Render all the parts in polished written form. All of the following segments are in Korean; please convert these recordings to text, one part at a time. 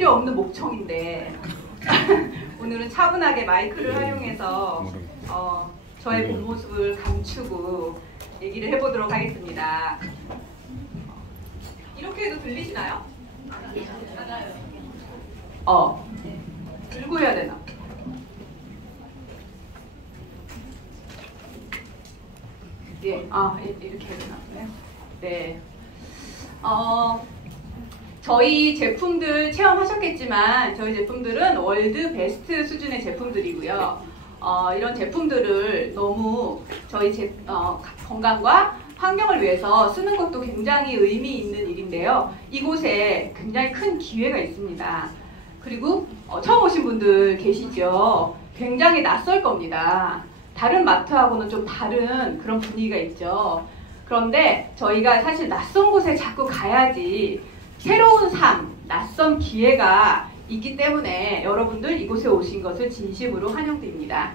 필요 없는 목청인데 오늘은 차분하게 마이크를 활용해서 저의 본 모습을 감추고 얘기를 해보도록 하겠습니다. 이렇게 해도 들리시나요? 들고 해야 되나? 예, 이렇게 해야 되나? 네. 저희 제품들 체험하셨겠지만 저희 제품들은 월드 베스트 수준의 제품들이고요. 이런 제품들을 너무 저희 건강과 환경을 위해서 쓰는 것도 굉장히 의미 있는 일인데요. 이곳에 굉장히 큰 기회가 있습니다. 그리고 처음 오신 분들 계시죠? 굉장히 낯설 겁니다. 다른 마트하고는 좀 다른 그런 분위기가 있죠. 그런데 저희가 사실 낯선 곳에 자꾸 가야지 새로운 삶, 낯선 기회가 있기 때문에 여러분들 이곳에 오신 것을 진심으로 환영드립니다.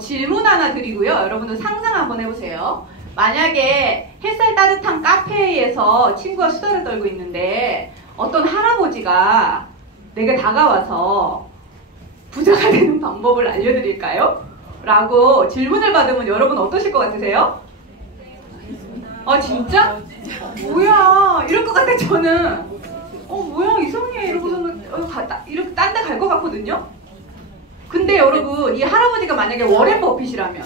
질문 하나 드리고요. 여러분들 상상 한번 해보세요. 만약에 햇살 따뜻한 카페에서 친구가 수다를 떨고 있는데 어떤 할아버지가 내게 다가와서 부자가 되는 방법을 알려드릴까요? 라고 질문을 받으면 여러분 어떠실 것 같으세요? 진짜? 뭐야 이럴 것 같아 저는. 뭐야 이상해 이러고서는 이렇게 딴 데 갈 것 같거든요. 근데 여러분 이 할아버지가 만약에 워렌 버핏이라면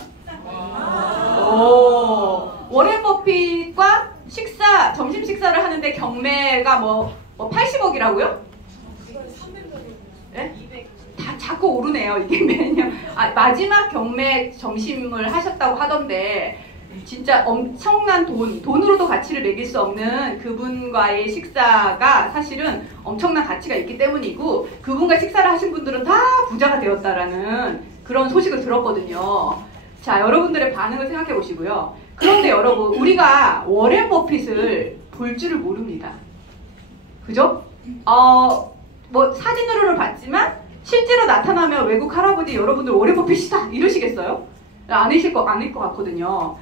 워렌 버핏과 점심 식사를 하는데 경매가 뭐 80억이라고요? 네? 다 자꾸 오르네요. 이게 매년 마지막 경매 점심을 하셨다고 하던데 진짜 엄청난 돈으로도 가치를 매길 수 없는 그분과의 식사가 사실은 엄청난 가치가 있기 때문이고 그분과 식사를 하신 분들은 다 부자가 되었다라는 그런 소식을 들었거든요. 자, 여러분들의 반응을 생각해 보시고요. 그런데 여러분 우리가 워렌 버핏을 볼 줄을 모릅니다. 그죠? 뭐 사진으로는 봤지만 실제로 나타나면 외국 할아버지 여러분들 워렌 버핏이다 이러시겠어요? 아닐 것 같거든요.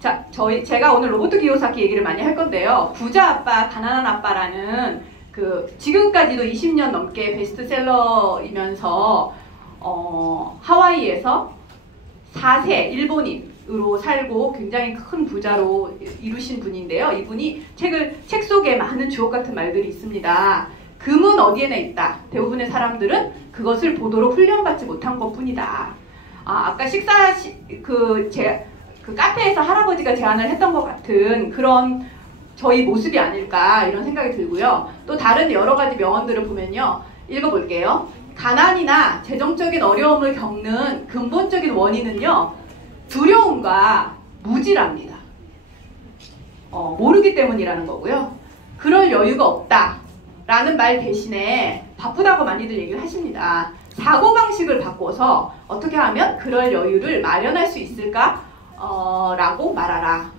자, 제가 오늘 로버트 기요사키 얘기를 많이 할 건데요. 부자 아빠, 가난한 아빠라는 지금까지도 20년 넘게 베스트셀러이면서 하와이에서 4세 일본인으로 살고 굉장히 큰 부자로 이루신 분인데요. 이분이 책 속에 많은 주옥 같은 말들이 있습니다. 금은 어디에나 있다. 대부분의 사람들은 그것을 보도록 훈련받지 못한 것뿐이다. 아까 카페에서 할아버지가 제안을 했던 것 같은 그런 저희 모습이 아닐까 이런 생각이 들고요. 또 다른 여러 가지 명언들을 보면요. 읽어볼게요. 가난이나 재정적인 어려움을 겪는 근본적인 원인은요. 두려움과 무지랍니다. 모르기 때문이라는 거고요. 그럴 여유가 없다 라는 말 대신에 바쁘다고 많이들 얘기를 하십니다. 사고방식을 바꿔서 어떻게 하면 그럴 여유를 마련할 수 있을까? 라고 말하라.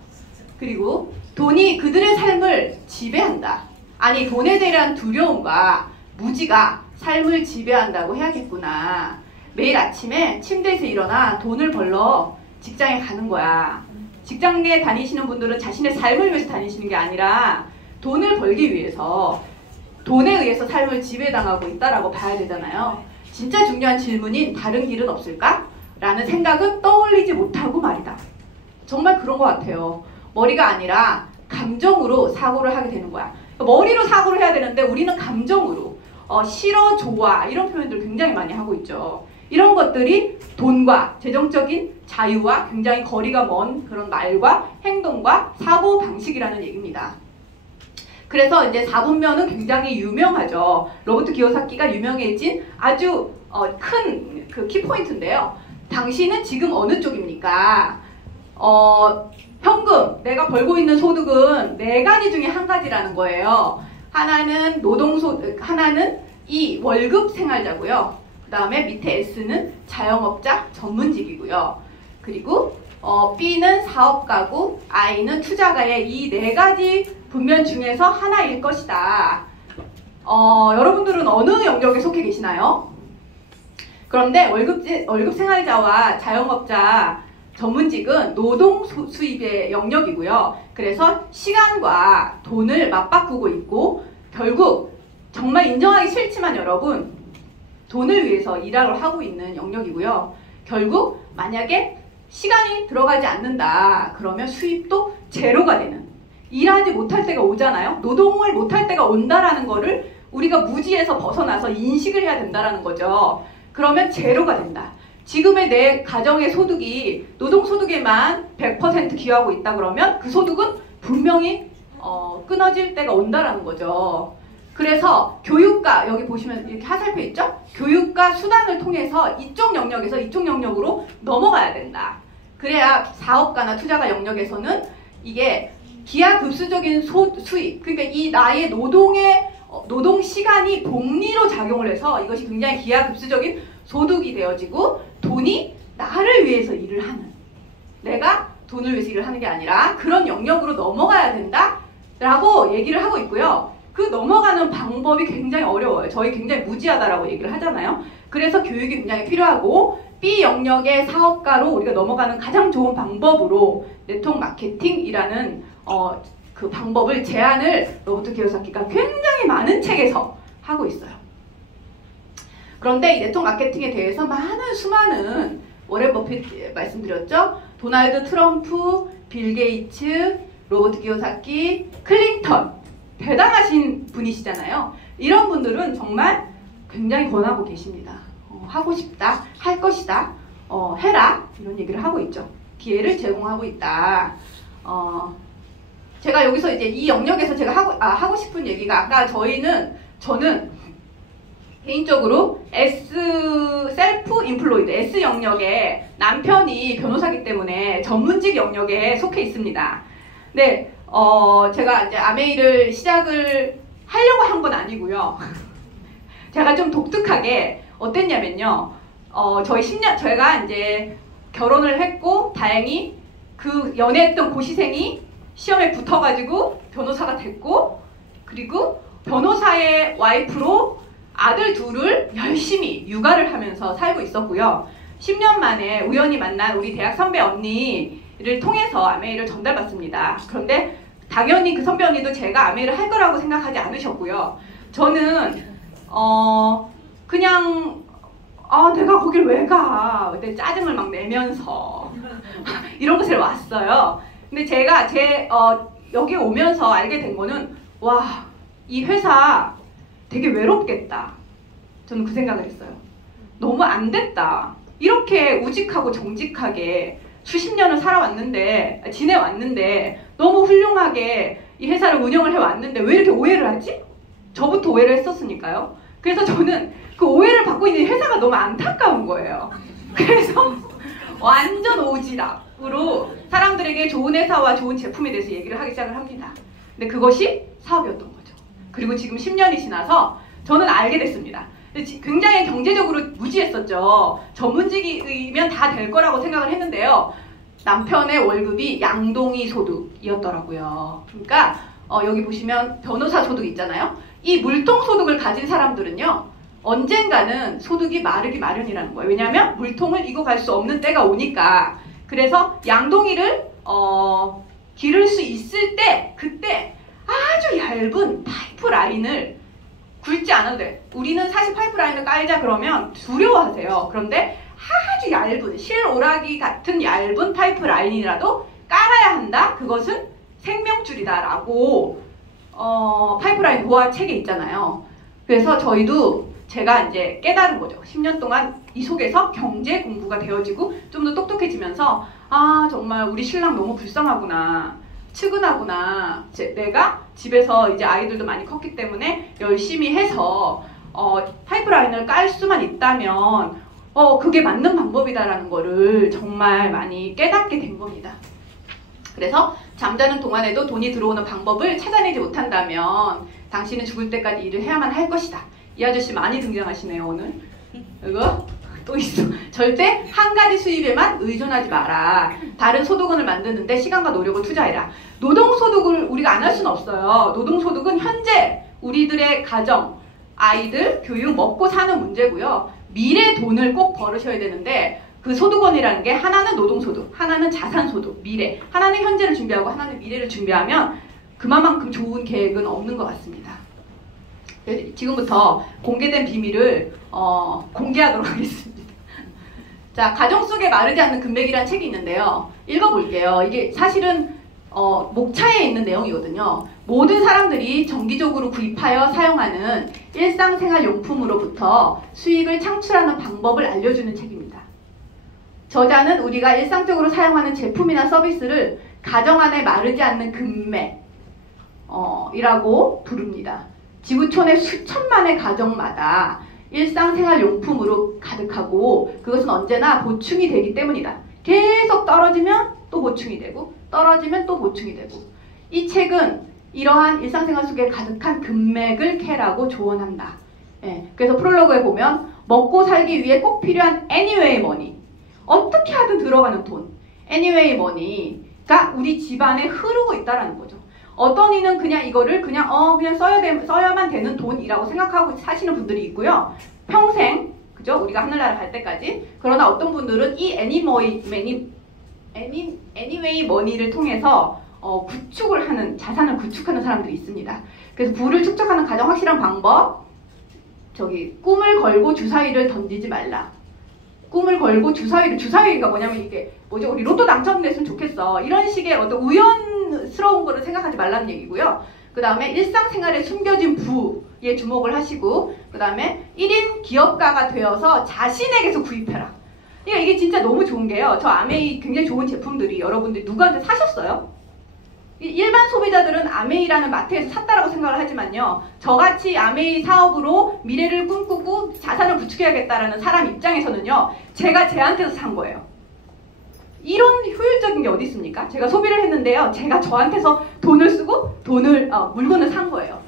그리고 돈이 그들의 삶을 지배한다. 아니 돈에 대한 두려움과 무지가 삶을 지배한다고 해야겠구나. 매일 아침에 침대에서 일어나 돈을 벌러 직장에 가는 거야. 직장에 다니시는 분들은 자신의 삶을 위해서 다니시는 게 아니라 돈을 벌기 위해서 돈에 의해서 삶을 지배당하고 있다라고 봐야 되잖아요. 진짜 중요한 질문인 다른 길은 없을까? 라는 생각은 떠올리지 못하고 말이다. 정말 그런 것 같아요. 머리가 아니라 감정으로 사고를 하게 되는 거야. 머리로 사고를 해야 되는데 우리는 감정으로 싫어, 좋아 이런 표현들 굉장히 많이 하고 있죠. 이런 것들이 돈과 재정적인 자유와 굉장히 거리가 먼 그런 말과 행동과 사고 방식이라는 얘기입니다. 그래서 이제 4분면은 굉장히 유명하죠. 로버트 기요사키가 유명해진 아주 큰 그 키포인트인데요. 당신은 지금 어느 쪽입니까? 현금, 내가 벌고 있는 소득은 4가지 중에 한 가지라는 거예요. 하나는 하나는 이 월급 생활자고요. 그 다음에 밑에 S는 자영업자 전문직이고요. 그리고 B는 사업가고 I는 투자가의 이 4가지 분면 중에서 하나일 것이다. 여러분들은 어느 영역에 속해 계시나요? 그런데 월급 생활자와 자영업자 전문직은 노동 수입의 영역이고요. 그래서 시간과 돈을 맞바꾸고 있고 결국 정말 인정하기 싫지만 여러분 돈을 위해서 일을 하고 있는 영역이고요. 결국 만약에 시간이 들어가지 않는다 그러면 수입도 제로가 되는 일하지 못할 때가 오잖아요. 노동을 못할 때가 온다라는 거를 우리가 무지에서 벗어나서 인식을 해야 된다라는 거죠. 그러면 제로가 된다. 지금의 내 가정의 소득이 노동소득에만 100% 기여하고 있다 그러면 그 소득은 분명히 끊어질 때가 온다라는 거죠. 그래서 교육과 여기 보시면 이렇게 하살표 있죠? 교육과 수단을 통해서 이쪽 영역에서 이쪽 영역으로 넘어가야 된다. 그래야 사업가나 투자가 영역에서는 이게 기하급수적인 수익, 그러니까 이 나의 노동 시간이 복리로 작용을 해서 이것이 굉장히 기하급수적인 소득이 되어지고 돈이 나를 위해서 일을 하는, 내가 돈을 위해서 일을 하는 게 아니라 그런 영역으로 넘어가야 된다라고 얘기를 하고 있고요. 그 넘어가는 방법이 굉장히 어려워요. 저희 굉장히 무지하다라고 얘기를 하잖아요. 그래서 교육이 굉장히 필요하고 B 영역의 사업가로 우리가 넘어가는 가장 좋은 방법으로 네트워크 마케팅이라는 그 방법을 제안을 로버트 키요사키가 굉장히 많은 책에서 하고 있어요. 그런데 이 네트워크 마케팅에 대해서 수많은 워렌 버핏 말씀드렸죠. 도널드 트럼프, 빌 게이츠, 로버트 키요사키, 클린턴 대단하신 분이시잖아요. 이런 분들은 정말 굉장히 권하고 계십니다. 하고 싶다, 할 것이다, 해라 이런 얘기를 하고 있죠. 기회를 제공하고 있다. 제가 여기서 이제 이 영역에서 제가 하고 싶은 얘기가 아까 저는 개인적으로 셀프 인플로이드 S 영역에 남편이 변호사기 때문에 전문직 영역에 속해 있습니다. 네, 제가 이제 아메이를 시작을 하려고 한 건 아니고요. 제가 좀 독특하게 어땠냐면요. 저희가 이제 결혼을 했고 다행히 그 연애했던 고시생이 시험에 붙어가지고 변호사가 됐고 그리고 변호사의 와이프로 아들 둘을 열심히 육아를 하면서 살고 있었고요. 10년 만에 우연히 만난 우리 대학 선배 언니를 통해서 아메이를 전달받습니다. 그런데 당연히 그 선배 언니도 제가 아메이를 할 거라고 생각하지 않으셨고요. 저는 그냥 내가 거길 왜 가? 그때 짜증을 막 내면서 이런 곳에 왔어요. 근데 제가 여기 오면서 알게 된 거는 와, 이 회사 되게 외롭겠다. 저는 그 생각을 했어요. 너무 안 됐다. 이렇게 우직하고 정직하게 수십 년을 지내왔는데 너무 훌륭하게 이 회사를 운영을 해왔는데 왜 이렇게 오해를 하지? 저부터 오해를 했었으니까요. 그래서 저는 그 오해를 받고 있는 회사가 너무 안타까운 거예요. 그래서 완전 오지랖으로 사람들에게 좋은 회사와 좋은 제품에 대해서 얘기를 하기 시작을 합니다. 근데 그것이 사업이었던 거죠. 그리고 지금 10년이 지나서 저는 알게 됐습니다. 굉장히 경제적으로 무지했었죠. 전문직이면 다 될 거라고 생각을 했는데요. 남편의 월급이 양동이 소득이었더라고요. 그러니까 여기 보시면 변호사 소득 있잖아요. 이 물통 소득을 가진 사람들은요. 언젠가는 소득이 마르기 마련이라는 거예요. 왜냐하면 물통을 이고 갈 수 없는 때가 오니까. 그래서 양동이를 기를 수 있을 때 그때 아주 얇은 파이프 라인을 굵지 않아도 돼. 우리는 사실 파이프 라인을 깔자 그러면 두려워하세요. 그런데 아주 얇은 실오라기 같은 얇은 파이프 라인이라도 깔아야 한다. 그것은 생명줄이다 라고 파이프라인 노화 책에 있잖아요. 그래서 제가 이제 깨달은 거죠. 10년 동안 이 속에서 경제 공부가 되어지고 좀 더 똑똑해지면서 정말 우리 신랑 너무 불쌍하구나. 측은하구나. 내가 집에서 이제 아이들도 많이 컸기 때문에 열심히 해서 파이프라인을 깔 수만 있다면 그게 맞는 방법이다라는 거를 정말 많이 깨닫게 된 겁니다. 그래서 잠자는 동안에도 돈이 들어오는 방법을 찾아내지 못한다면 당신은 죽을 때까지 일을 해야만 할 것이다. 이 아저씨 많이 등장하시네요, 오늘. 이거 또 있어. 절대 한 가지 수입에만 의존하지 마라. 다른 소득원을 만드는데 시간과 노력을 투자해라. 노동소득을 우리가 안 할 수는 없어요. 노동소득은 현재 우리들의 가정, 아이들, 교육, 먹고 사는 문제고요. 미래 돈을 꼭 벌으셔야 되는데 그 소득원이라는 게 하나는 노동소득, 하나는 자산소득, 미래, 하나는 현재를 준비하고 하나는 미래를 준비하면 그만큼 좋은 계획은 없는 것 같습니다. 지금부터 공개된 비밀을 공개하도록 하겠습니다. 자, 가정 속에 마르지 않는 금맥이라는 책이 있는데요. 읽어볼게요. 이게 사실은 목차에 있는 내용이거든요. 모든 사람들이 정기적으로 구입하여 사용하는 일상생활용품으로부터 수익을 창출하는 방법을 알려주는 책입니다. 저자는 우리가 일상적으로 사용하는 제품이나 서비스를 가정 안에 마르지 않는 금맥 이라고 부릅니다. 지구촌의 수천만의 가정마다 일상생활용품으로 가득하고 그것은 언제나 보충이 되기 때문이다. 계속 떨어지면 또 보충이 되고 떨어지면 또 보충이 되고 이 책은 이러한 일상생활 속에 가득한 금맥을 캐라고 조언한다. 예, 그래서 프롤로그에 보면 먹고 살기 위해 꼭 필요한 anyway money 어떻게 하든 들어가는 돈 anyway money가 우리 집안에 흐르고 있다는 거죠. 어떤 이는 그냥 이거를 그냥 써야만 되는 돈이라고 생각하고 사시는 분들이 있고요. 평생 그죠? 우리가 하늘나라 갈 때까지. 그러나 어떤 분들은 이 anyway money를 통해서 구축을 하는 자산을 구축하는 사람들이 있습니다. 그래서 부를 축적하는 가장 확실한 방법 꿈을 걸고 주사위를 던지지 말라. 꿈을 걸고 주사위가 뭐냐면 이게 뭐죠? 우리 로또 당첨됐으면 좋겠어. 이런 식의 어떤 우연스러운 거를 생각하지 말라는 얘기고요. 그 다음에 일상생활에 숨겨진 부에 주목을 하시고 그 다음에 1인 기업가가 되어서 자신에게서 구입해라. 그러니까 이게 진짜 너무 좋은 게요. 저 아메이 굉장히 좋은 제품들이 여러분들이 누구한테 사셨어요? 일반 소비자들은 아메이라는 마트에서 샀다라고 생각을 하지만요. 저같이 아메이 사업으로 미래를 꿈꾸고 자산을 구축해야겠다라는 사람 입장에서는요. 제가 쟤한테서 산 거예요. 이런 효율적인 게 어디 있습니까? 제가 소비를 했는데요. 제가 저한테서 돈을 쓰고 물건을 산 거예요.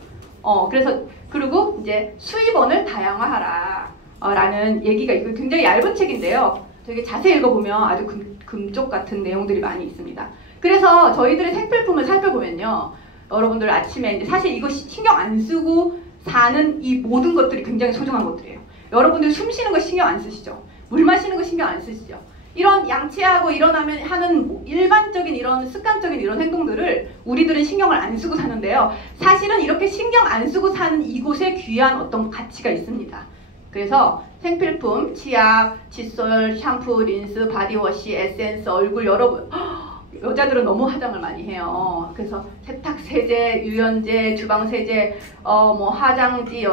그리고 이제 수입원을 다양화하라 라는 얘기가 있고 굉장히 얇은 책인데요. 되게 자세히 읽어보면 아주 금쪽 같은 내용들이 많이 있습니다. 그래서 저희들의 생필품을 살펴보면요. 여러분들 아침에 이제 사실 이거 신경 안 쓰고 사는 이 모든 것들이 굉장히 소중한 것들이에요. 여러분들 숨 쉬는 거 신경 안 쓰시죠? 물 마시는 거 신경 안 쓰시죠? 이런 양치하고 일어나면 하는 일반적인 이런 습관적인 이런 행동들을 우리들은 신경을 안 쓰고 사는데요. 사실은 이렇게 신경 안 쓰고 사는 이곳에 귀한 어떤 가치가 있습니다. 그래서 생필품, 치약, 칫솔, 샴푸, 린스, 바디워시, 에센스, 얼굴 여자들은 너무 화장을 많이 해요. 그래서 세탁세제, 유연제, 주방세제, 화장지,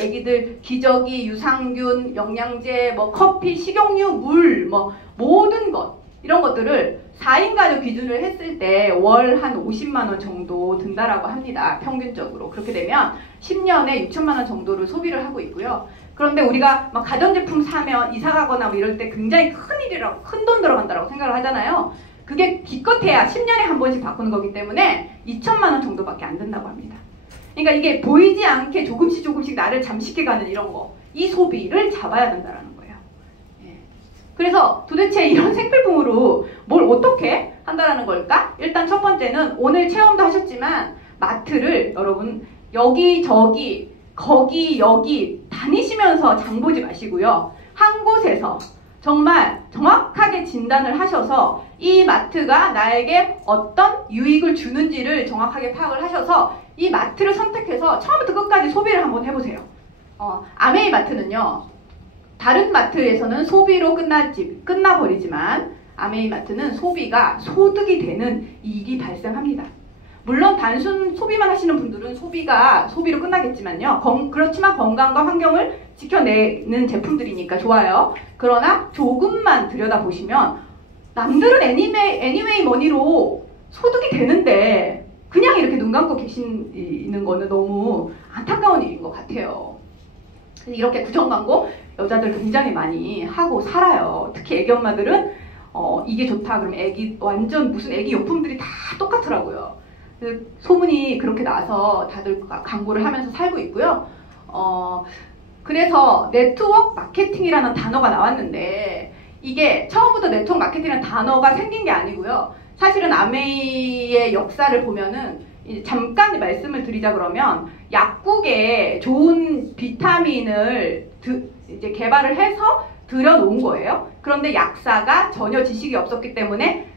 애기들 기저귀, 유산균, 영양제, 커피, 식용유, 물, 모든 것 이런 것들을 4인 가족 기준을 했을 때 월 한 50만 원 정도 든다라고 합니다. 평균적으로. 그렇게 되면 10년에 6천만 원 정도를 소비를 하고 있고요. 그런데 우리가 막 가전제품 사면 이사 가거나 이럴 때 굉장히 큰 돈 들어간다고 생각을 하잖아요. 그게 기껏해야 10년에 한 번씩 바꾸는 거기 때문에 2천만 원 정도밖에 안 든다고 합니다. 그러니까 이게 보이지 않게 조금씩 나를 잠식해가는 이런 거, 이 소비를 잡아야 된다는 거예요. 예. 그래서 도대체 이런 생필품으로 뭘 어떻게 한다라는 걸까? 일단 첫 번째는 오늘 체험도 하셨지만 마트를 여러분 여기저기 거기 여기 다니시면서 장 보지 마시고요. 한 곳에서 정말 정확하게 진단을 하셔서 이 마트가 나에게 어떤 유익을 주는지를 정확하게 파악을 하셔서 이 마트를 선택해서 처음부터 끝까지 소비를 한번 해보세요. 아메이 마트는요. 다른 마트에서는 소비로 끝나버리지만 아메이 마트는 소비가 소득이 되는 일이 발생합니다. 물론 단순 소비만 하시는 분들은 소비로 끝나겠지만요. 그렇지만 건강과 환경을 지켜내는 제품들이니까 좋아요. 그러나 조금만 들여다보시면 남들은 애니메이 머니로 소득이 되는데 그냥 이렇게 눈 감고 계시는 거는 너무 안타까운 일인 것 같아요. 이렇게 구정 광고 여자들 굉장히 많이 하고 살아요. 특히 애기 엄마들은 이게 좋다 그러면 완전 무슨 애기 용품들이 다 똑같더라고요. 소문이 그렇게 나서 다들 광고를 하면서 살고 있고요. 그래서 네트워크 마케팅이라는 단어가 나왔는데 이게 처음부터 네트워크 마케팅이라는 단어가 생긴 게 아니고요. 사실은 아메이의 역사를 보면은 잠깐 말씀을 드리자 그러면 약국에 좋은 비타민을 이제 개발을 해서 들여놓은 거예요. 그런데 약사가 전혀 지식이 없었기 때문에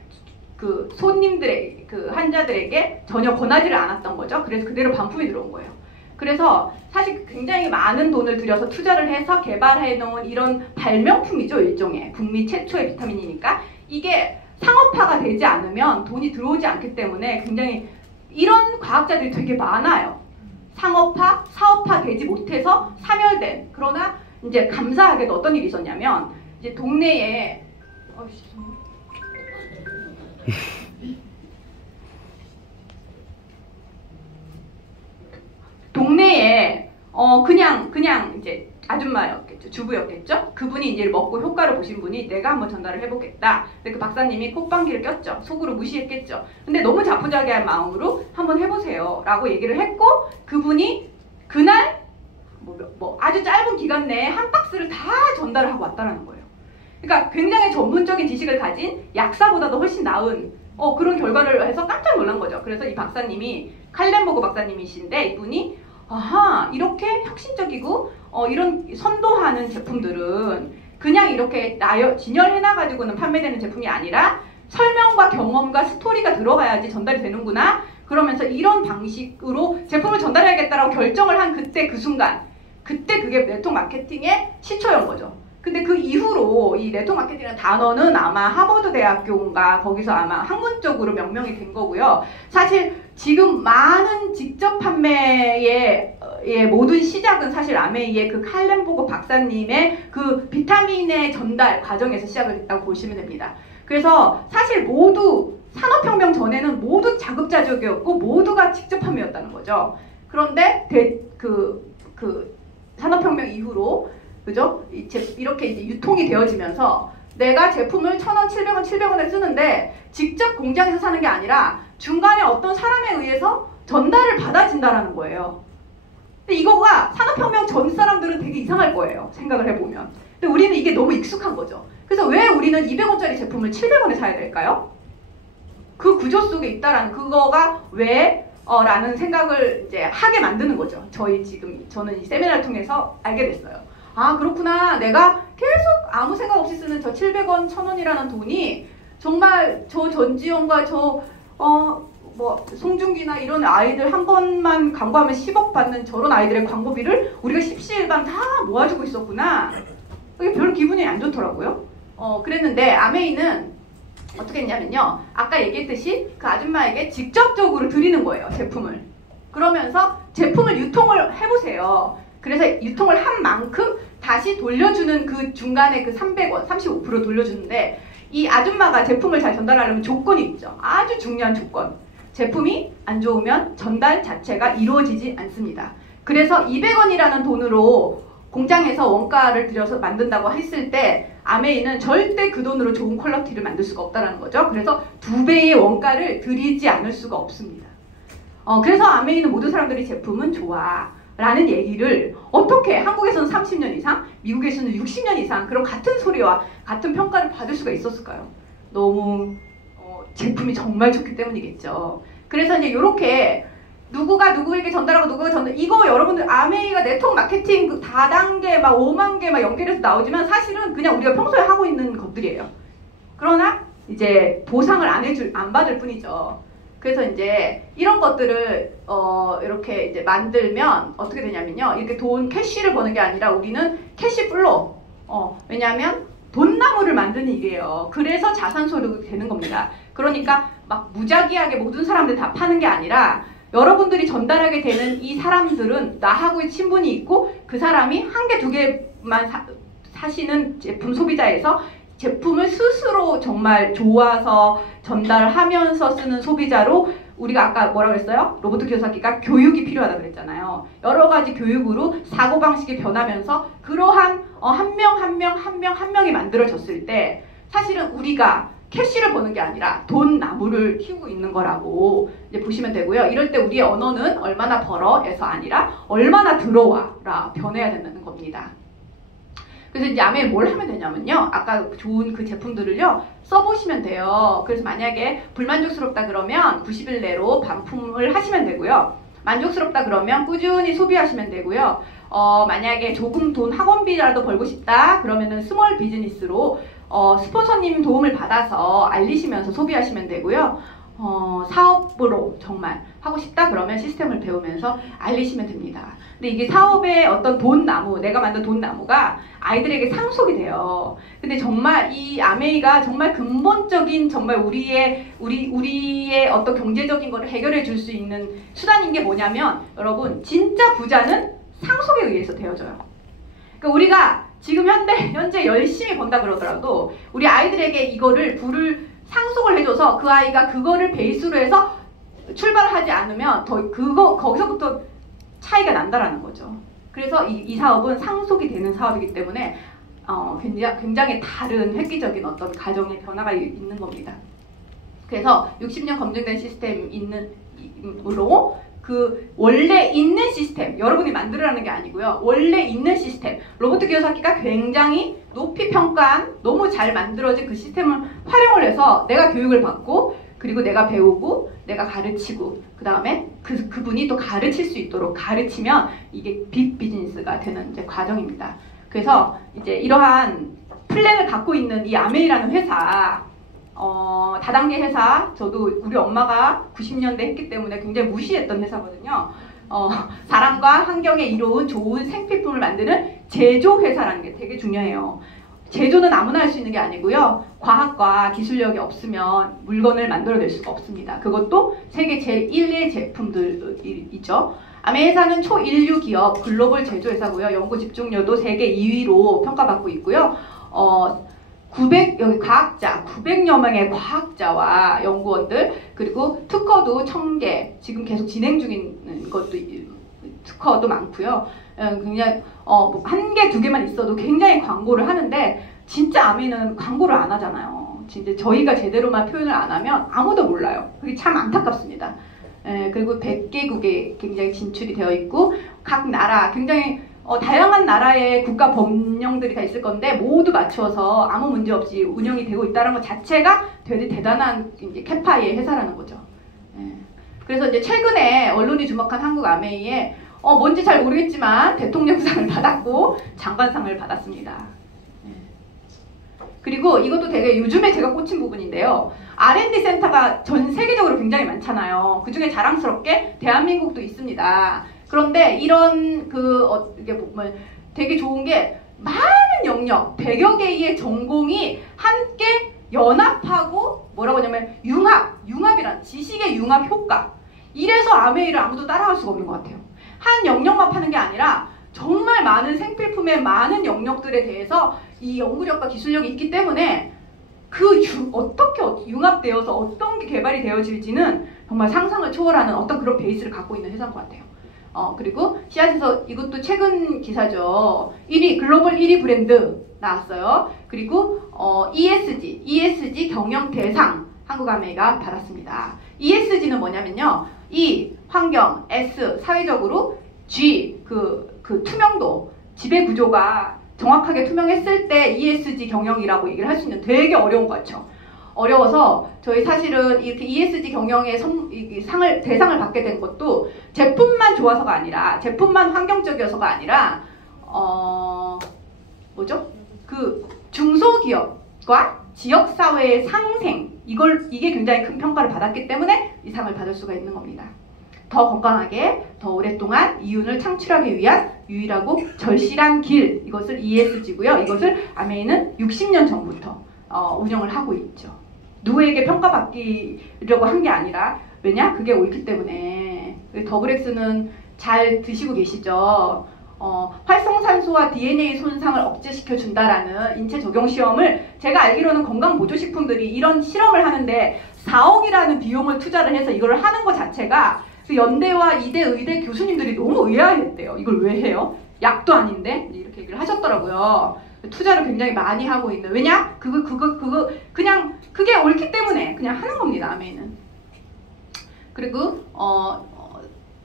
그 손님들의 그 환자들에게 전혀 권하지를 않았던 거죠. 그래서 그대로 반품이 들어온 거예요. 그래서 사실 굉장히 많은 돈을 들여서 투자를 해서 개발해 놓은 이런 발명품이죠. 일종의 북미 최초의 비타민이니까 이게 상업화가 되지 않으면 돈이 들어오지 않기 때문에 굉장히 이런 과학자들이 되게 많아요. 상업화, 사업화 되지 못해서 사멸된. 그러나 이제 감사하게도 어떤 일이 있었냐면 이제 동네에 동네에 그냥 이제 아줌마였겠죠. 주부였겠죠. 그분이 이제 먹고 효과를 보신 분이 내가 한번 전달을 해보겠다. 근데 그 박사님이 콧방귀를 꼈죠. 속으로 무시했겠죠. 근데 너무 자포자기한 마음으로 한번 해보세요 라고 얘기를 했고 그분이 그날 뭐 아주 짧은 기간 내에 한 박스를 다 전달을 하고 왔다는 거예요. 그러니까 굉장히 전문적인 지식을 가진 약사보다도 훨씬 나은 그런 결과를 해서 깜짝 놀란 거죠. 그래서 이 박사님이 칼렌버그 박사님이신데 이분이 아하 이렇게 혁신적이고 이런 선도하는 제품들은 그냥 이렇게 진열해놔가지고는 판매되는 제품이 아니라 설명과 경험과 스토리가 들어가야지 전달이 되는구나. 그러면서 이런 방식으로 제품을 전달해야겠다라고 결정을 한 그때 그 순간 그때 그게 네트워크 마케팅의 시초인 거죠. 근데 그 이후로 이 네트워크 마케팅이라는 단어는 아마 하버드 대학교인가 거기서 아마 학문적으로 명명이 된 거고요. 사실 지금 많은 직접 판매의 모든 시작은 사실 아메이의 그 칼렌버그 박사님의 그 비타민의 전달 과정에서 시작을 했다고 보시면 됩니다. 그래서 사실 모두 산업혁명 전에는 모두 자급자족이었고 모두가 직접 판매였다는 거죠. 그런데 그 산업혁명 이후로 그죠? 이렇게 이제 유통이 되어지면서 내가 제품을 1,000원, 700원, 700원에 쓰는데 직접 공장에서 사는 게 아니라 중간에 어떤 사람에 의해서 전달을 받아진다라는 거예요. 근데 이거가 산업혁명 전 사람들은 되게 이상할 거예요. 생각을 해보면. 근데 우리는 이게 너무 익숙한 거죠. 그래서 왜 우리는 200원짜리 제품을 700원에 사야 될까요? 그 구조 속에 있다라는 그거가 왜 라는 생각을 이제 하게 만드는 거죠. 저는 이 세미나를 통해서 알게 됐어요. 아 그렇구나. 내가 계속 아무 생각 없이 쓰는 저 700원, 1000원이라는 돈이 정말 저 전지현과 송중기나 이런 아이들 한 번만 광고하면 10억 받는 저런 아이들의 광고비를 우리가 십시일반 다 모아주고 있었구나. 그게 별로 기분이 안 좋더라고요. 그랬는데 아메이는 어떻게 했냐면요. 아까 얘기했듯이 그 아줌마에게 직접적으로 드리는 거예요. 제품을. 그러면서 제품을 유통을 해보세요. 그래서 유통을 한 만큼 다시 돌려주는 그 중간에 그 300원, 35% 돌려주는데 이 아줌마가 제품을 잘 전달하려면 조건이 있죠. 아주 중요한 조건. 제품이 안 좋으면 전달 자체가 이루어지지 않습니다. 그래서 200원이라는 돈으로 공장에서 원가를 들여서 만든다고 했을 때 아메이는 절대 그 돈으로 좋은 퀄리티를 만들 수가 없다는 거죠. 그래서 2배의 원가를 들이지 않을 수가 없습니다. 그래서 아메이는 모든 사람들이 제품은 좋아 라는 얘기를 어떻게 한국에서는 30년 이상, 미국에서는 60년 이상 그런 같은 소리와 같은 평가를 받을 수가 있었을까요? 너무 제품이 정말 좋기 때문이겠죠. 그래서 이제 이렇게 누구가 누구에게 전달하고 누구가 이거 여러분들 아메이가 네트워크 마케팅 그 다단계 막 5만 개 막 연결해서 나오지만 사실은 그냥 우리가 평소에 하고 있는 것들이에요. 그러나 이제 보상을 안 받을 뿐이죠. 그래서 이제 이런 것들을 이렇게 이제 만들면 어떻게 되냐면요. 이렇게 캐시를 버는 게 아니라 우리는 캐시 플로우. 왜냐하면 돈나무를 만드는 일이에요. 그래서 자산소득이 되는 겁니다. 그러니까 막 무작위하게 모든 사람들 다 파는 게 아니라 여러분들이 전달하게 되는 이 사람들은 나하고의 친분이 있고 그 사람이 한 개, 두 개만 사시는 제품 소비자에서 제품을 스스로 정말 좋아서 전달하면서 쓰는 소비자로 우리가 아까 뭐라고 했어요? 로버트 키요사키가 교육이 필요하다고 그랬잖아요. 여러 가지 교육으로 사고방식이 변하면서 그러한 한 명이 만들어졌을 때 사실은 우리가 캐시를 버는 게 아니라 돈 나무를 키우고 있는 거라고 이제 보시면 되고요. 이럴 때 우리의 언어는 얼마나 벌어에서 아니라 얼마나 들어와라 변해야 된다는 겁니다. 그래서 이제 아메이 뭘 하면 되냐면요. 아까 좋은 그 제품들을요. 써보시면 돼요. 그래서 만약에 불만족스럽다 그러면 90일 내로 반품을 하시면 되고요. 만족스럽다 그러면 꾸준히 소비하시면 되고요. 만약에 조금 돈 학원비라도 벌고 싶다 그러면은 스몰 비즈니스로 스폰서님 도움을 받아서 알리시면서 소비하시면 되고요. 사업으로 정말 하고 싶다 그러면 시스템을 배우면서 알리시면 됩니다. 근데 이게 사업의 어떤 돈나무, 내가 만든 돈나무가 아이들에게 상속이 돼요. 근데 정말 이 아메이가 정말 근본적인 정말 우리의 어떤 경제적인 거를 해결해 줄 수 있는 수단인 게 뭐냐면 여러분 진짜 부자는 상속에 의해서 되어져요. 그러니까 우리가 지금 현재 열심히 번다 그러더라도 우리 아이들에게 이거를 부를 상속을 해줘서 그 아이가 그거를 베이스로 해서 출발하지 않으면 거기서부터 차이가 난다라는 거죠. 그래서 이 사업은 상속이 되는 사업이기 때문에 굉장히 다른 획기적인 어떤 가정의 변화가 있는 겁니다. 그래서 60년 검증된 시스템으로 그 원래 있는 시스템, 여러분이 만들으라는 게 아니고요. 원래 있는 시스템, 로버트 기요사키가 굉장히 높이 평가한 너무 잘 만들어진 그 시스템을 활용을 해서 내가 교육을 받고 그리고 내가 배우고 내가 가르치고 그 다음에 그분이 또 가르칠 수 있도록 가르치면 이게 빅 비즈니스가 되는 이제 과정입니다. 그래서 이제 이러한 플랜을 갖고 있는 이 아메이라는 회사 다단계 회사, 저도 우리 엄마가 90년대 했기 때문에 굉장히 무시했던 회사거든요. 사람과 환경에 이로운 좋은 생필품을 만드는 제조회사라는 게 되게 중요해요. 제조는 아무나 할 수 있는 게 아니고요. 과학과 기술력이 없으면 물건을 만들어낼 수가 없습니다. 그것도 세계 제1의 제품들이죠. 아메 회사는 초인류 기업 글로벌 제조회사고요. 연구 집중률도 세계 2위로 평가받고 있고요. 여기 과학자, 900여 명의 과학자와 연구원들, 그리고 특허도 1000개, 지금 계속 진행 중인 것도, 특허도 많고요. 굉장히, 한 개, 두 개만 있어도 굉장히 광고를 하는데, 진짜 아미는 광고를 안 하잖아요. 진짜 저희가 제대로만 표현을 안 하면 아무도 몰라요. 그게 참 안타깝습니다. 그리고 100개국에 굉장히 진출이 되어 있고, 각 나라, 굉장히 다양한 나라의 국가 법령들이 다 있을 건데 모두 맞춰서 아무 문제 없이 운영이 되고 있다는 것 자체가 되게 대단한 이제 캐파의 회사라는 거죠. 그래서 이제 최근에 언론이 주목한 한국 아메이에 뭔지 잘 모르겠지만 대통령상을 받았고 장관상을 받았습니다. 그리고 이것도 되게 요즘에 제가 꽂힌 부분인데요. R&D 센터가 전 세계적으로 굉장히 많잖아요. 그 중에 자랑스럽게 대한민국도 있습니다. 그런데 이런 이게 보면 되게 좋은 게 많은 영역, 100여 개의 전공이 함께 연합하고 뭐라고 하냐면 융합이란 지식의 융합 효과. 이래서 아메이를 아무도 따라갈 수가 없는 것 같아요. 한 영역만 파는 게 아니라 정말 많은 생필품의 많은 영역들에 대해서 이 연구력과 기술력이 있기 때문에 어떻게 융합되어서 어떤 게 개발이 되어질지는 정말 상상을 초월하는 어떤 그런 베이스를 갖고 있는 회사인 것 같아요. 그리고 씨앗에서 이것도 최근 기사죠. 글로벌 1위 브랜드 나왔어요. 그리고 ESG 경영 대상 한국 아메이가 받았습니다. ESG는 뭐냐면요. E 환경, S 사회적으로, G 그 투명도, 지배 구조가 정확하게 투명했을 때 ESG 경영이라고 얘기를 할 수 있는 되게 어려운 거 같죠. 어려워서 저희 사실은 이렇게 ESG 경영의 대상을 받게 된 것도 제품만 좋아서가 아니라 제품만 환경적이어서가 아니라 그 중소기업과 지역사회의 상생 이게 굉장히 큰 평가를 받았기 때문에 이 상을 받을 수가 있는 겁니다. 더 건강하게 더 오랫동안 이윤을 창출하기 위한 유일하고 절실한 길, 이것을 ESG고요. 이것을 아메이는 60년 전부터 운영을 하고 있죠. 누구에게 평가받기려고 한 게 아니라 왜냐? 그게 옳기 때문에. 더블엑스는 잘 드시고 계시죠? 활성산소와 DNA 손상을 억제시켜 준다라는 인체 적용 시험을 제가 알기로는 건강보조식품들이 이런 실험을 하는데 4억이라는 비용을 투자를 해서 이걸 하는 것 자체가 그 연대와 이대, 의대 교수님들이 너무 의아했대요. 이걸 왜 해요? 약도 아닌데? 이렇게 얘기를 하셨더라고요. 투자를 굉장히 많이 하고 있는. 왜냐? 그냥 그게 옳기 때문에 그냥 하는 겁니다. 아메이는. 그리고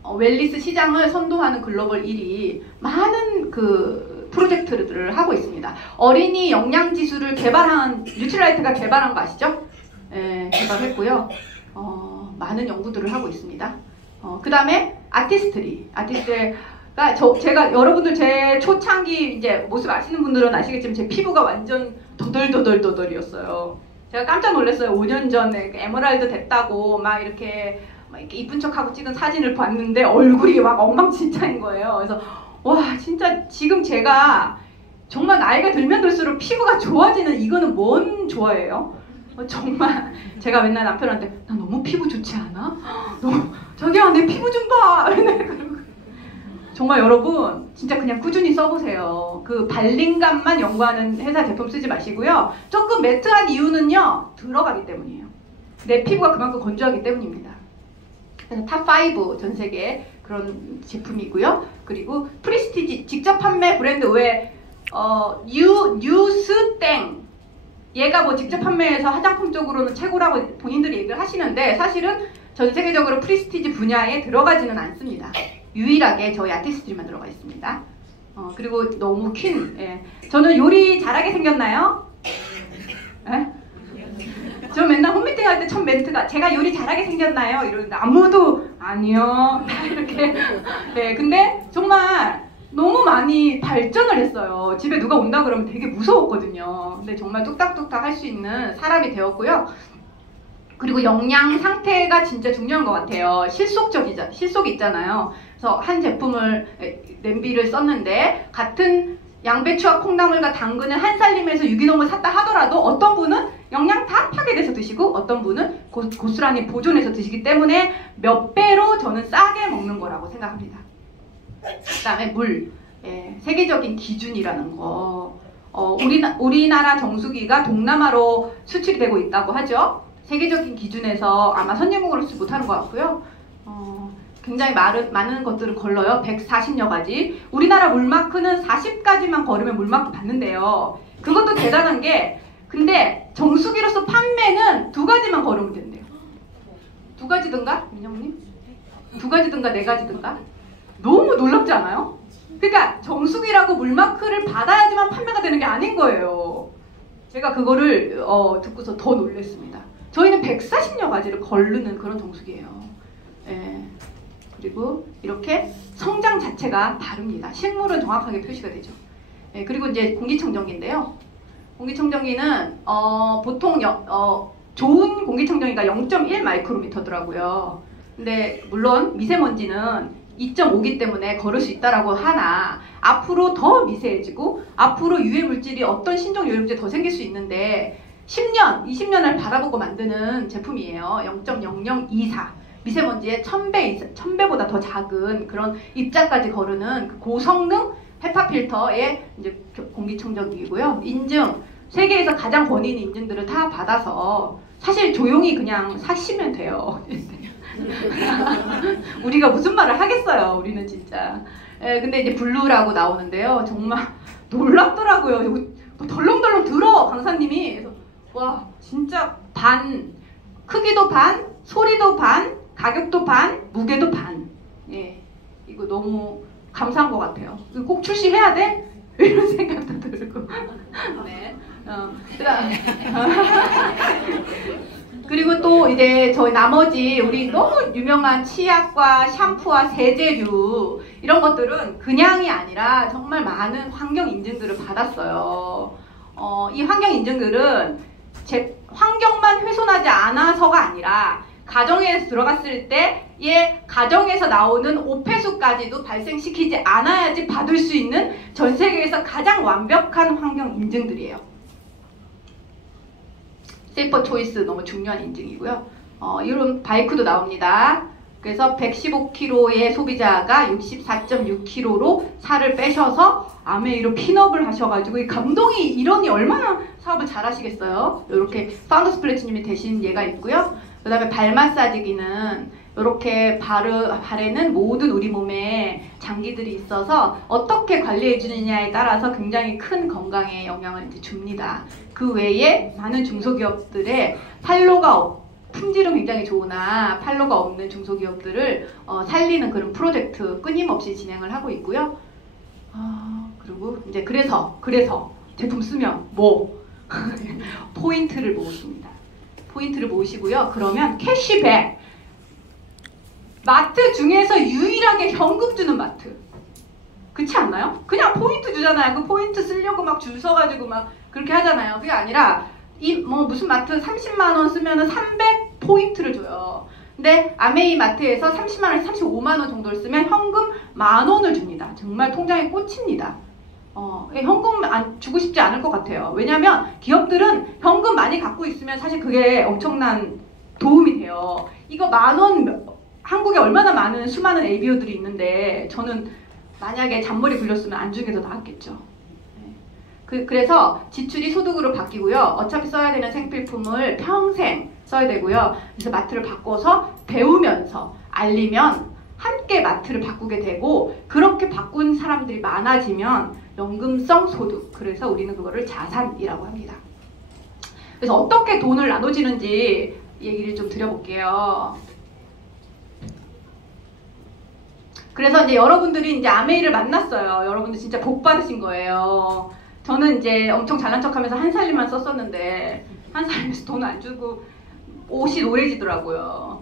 웰리스 시장을 선도하는 글로벌 1위 많은 그 프로젝트들을 하고 있습니다. 어린이 영양지수를 개발한 뉴트라이트가 개발한 거 아시죠? 네, 개발했고요. 많은 연구들을 하고 있습니다. 그 다음에 아티스트의 그러니까 제가 여러분들 제 초창기 이제 모습 아시는 분들은 아시겠지만 제 피부가 완전 도덜도덜도덜이었어요. 제가 깜짝 놀랐어요. 5년 전에 에메랄드 됐다고 막 이렇게 이쁜 척하고 찍은 사진을 봤는데 얼굴이 막 엉망진창인 거예요. 그래서 와 진짜 지금 제가 정말 나이가 들면 들수록 피부가 좋아지는 이거는 뭔 조화예요? 정말 제가 맨날 남편한테 나 너무 피부 좋지 않아? 너무 자기야 내 피부 좀 봐. 정말 여러분 진짜 그냥 꾸준히 써보세요. 그 발림감만 연구하는 회사 제품 쓰지 마시고요. 조금 매트한 이유는요. 들어가기 때문이에요. 내 피부가 그만큼 건조하기 때문입니다. 그래서 탑5 전 세계 그런 제품이고요. 그리고 프리스티지 직접 판매 브랜드 외에 뉴스땡 얘가 뭐 직접 판매해서 화장품 쪽으로는 최고라고 본인들이 얘기를 하시는데 사실은 전 세계적으로 프리스티지 분야에 들어가지는 않습니다. 유일하게 저희 아티스트들만 들어가 있습니다. 그리고 너무 퀸. 예. 저는 요리 잘하게 생겼나요? 예? 저 맨날 홈미팅 할 때 첫 멘트가 제가 요리 잘하게 생겼나요? 이러는데 아무도 아니요. 이렇게. 네, 근데 정말 너무 많이 발전을 했어요. 집에 누가 온다 그러면 되게 무서웠거든요. 근데 정말 뚝딱뚝딱 할 수 있는 사람이 되었고요. 그리고 영양 상태가 진짜 중요한 것 같아요. 실속이 있잖아요. 그래서 한 제품을 냄비를 썼는데 같은 양배추와 콩나물과 당근을 한 살림에서 유기농을 샀다 하더라도 어떤 분은 영양 다 파괴돼서 드시고 어떤 분은 고스란히 보존해서 드시기 때문에 몇 배로 저는 싸게 먹는 거라고 생각합니다. 그 다음에 물. 예, 세계적인 기준이라는 거. 우리나라 정수기가 동남아로 수출이 되고 있다고 하죠. 세계적인 기준에서 아마 선진국으로 수출 못하는 것 같고요. 굉장히 많은 것들을 걸러요. 140여 가지. 우리나라 물마크는 40가지만 걸으면 물마크 받는데요. 그것도 대단한 게 근데 정수기로서 판매는 2가지만 걸으면 된대요. 2가지든가? 민영님? 2가지든가 4가지든가? 너무 놀랍지 않아요? 그러니까 정수기라고 물마크를 받아야지만 판매가 되는 게 아닌 거예요. 제가 그거를 듣고서 더 놀랐습니다. 저희는 140여 가지를 걸르는 그런 정수기예요. 예. 그리고 이렇게 성장 자체가 다릅니다. 식물은 정확하게 표시가 되죠. 예. 그리고 이제 공기청정기인데요. 공기청정기는 보통 좋은 공기청정기가 0.1 마이크로미터더라고요. 근데 물론 미세먼지는 2.5기 때문에 걸을 수 있다라고 하나 앞으로 더 미세해지고 앞으로 유해 물질이 어떤 신종 요염제 더 생길 수 있는데 10년, 20년을 바라보고 만드는 제품이에요. 0.0024 미세먼지의 1000배보다 더 작은 그런 입자까지 거르는 그 고성능 헤파 필터의 이제 공기청정기이고요. 인증 세계에서 가장 권위 있는 인증들을 다 받아서 사실 조용히 그냥 사시면 돼요. 우리가 무슨 말을 하겠어요. 우리는 진짜. 근데 이제 블루라고 나오는데요. 정말 놀랍더라고요. 덜렁덜렁 들어 강사님이. 그래서 와 진짜 반 크기도 반 소리도 반 가격도 반 무게도 반. 예, 이거 너무 감사한 것 같아요. 꼭 출시해야 돼? 이런 생각도 들고. 네. 그리고 또 이제 저희 나머지 우리 너무 유명한 치약과 샴푸와 세제류 이런 것들은 그냥이 아니라 정말 많은 환경 인증들을 받았어요. 이 환경 인증들은 환경만 훼손하지 않아서가 아니라 가정에 들어갔을 때의 가정에서 나오는 오폐수까지도 발생시키지 않아야지 받을 수 있는 전 세계에서 가장 완벽한 환경 인증들이에요. 세이퍼 초이스 너무 중요한 인증이고요. 이런 바이크도 나옵니다. 그래서 115kg의 소비자가 64.6kg로 살을 빼셔서 아메이로 핀업을 하셔가지고 이 감동이 이러니 얼마나 사업을 잘 하시겠어요. 이렇게 파운더스 플래치님이 대신 얘가 있고요. 그 다음에 발 마사지기는 이렇게 발에는 모든 우리 몸에 장기들이 있어서 어떻게 관리해 주느냐에 따라서 굉장히 큰 건강에 영향을 이제 줍니다. 그 외에 많은 중소기업들의 품질은 굉장히 좋으나 팔로가 없는 중소기업들을 살리는 그런 프로젝트 끊임없이 진행을 하고 있고요. 그리고 이제 그래서 제품 쓰면 뭐 포인트를 모으십니다. 포인트를 모으시고요. 그러면 캐시백 마트 중에서 유일하게 현금 주는 마트. 그렇지 않나요? 그냥 포인트 주잖아요. 그 포인트 쓰려고 막 줄 서가지고 막 그렇게 하잖아요. 그게 아니라 무슨 마트 30만 원 쓰면은 300포인트를 줘요. 근데 아메이 마트에서 30만 원에서 35만 원 정도를 쓰면 현금 10,000원을 줍니다. 정말 통장에 꽂힙니다. 현금 주고 싶지 않을 것 같아요. 왜냐면 기업들은 현금 많이 갖고 있으면 사실 그게 엄청난 도움이 돼요. 이거 10,000원, 한국에 얼마나 많은 수많은 ABO들이 있는데 저는 만약에 잔머리 굴렸으면 안 주는 게 더 나았겠죠. 그래서 지출이 소득으로 바뀌고요. 어차피 써야 되는 생필품을 평생 써야 되고요. 그래서 마트를 바꿔서 배우면서 알리면 함께 마트를 바꾸게 되고, 그렇게 바꾼 사람들이 많아지면 연금성 소득, 그래서 우리는 그거를 자산이라고 합니다. 그래서 어떻게 돈을 나눠지는지 얘기를 좀 드려볼게요. 그래서 이제 여러분들이 이제 아메이를 만났어요. 여러분들 진짜 복 받으신 거예요. 저는 이제 엄청 잘난 척하면서 한 살림만 썼었는데 한 살림에서 돈 안 주고 옷이 노래지더라고요.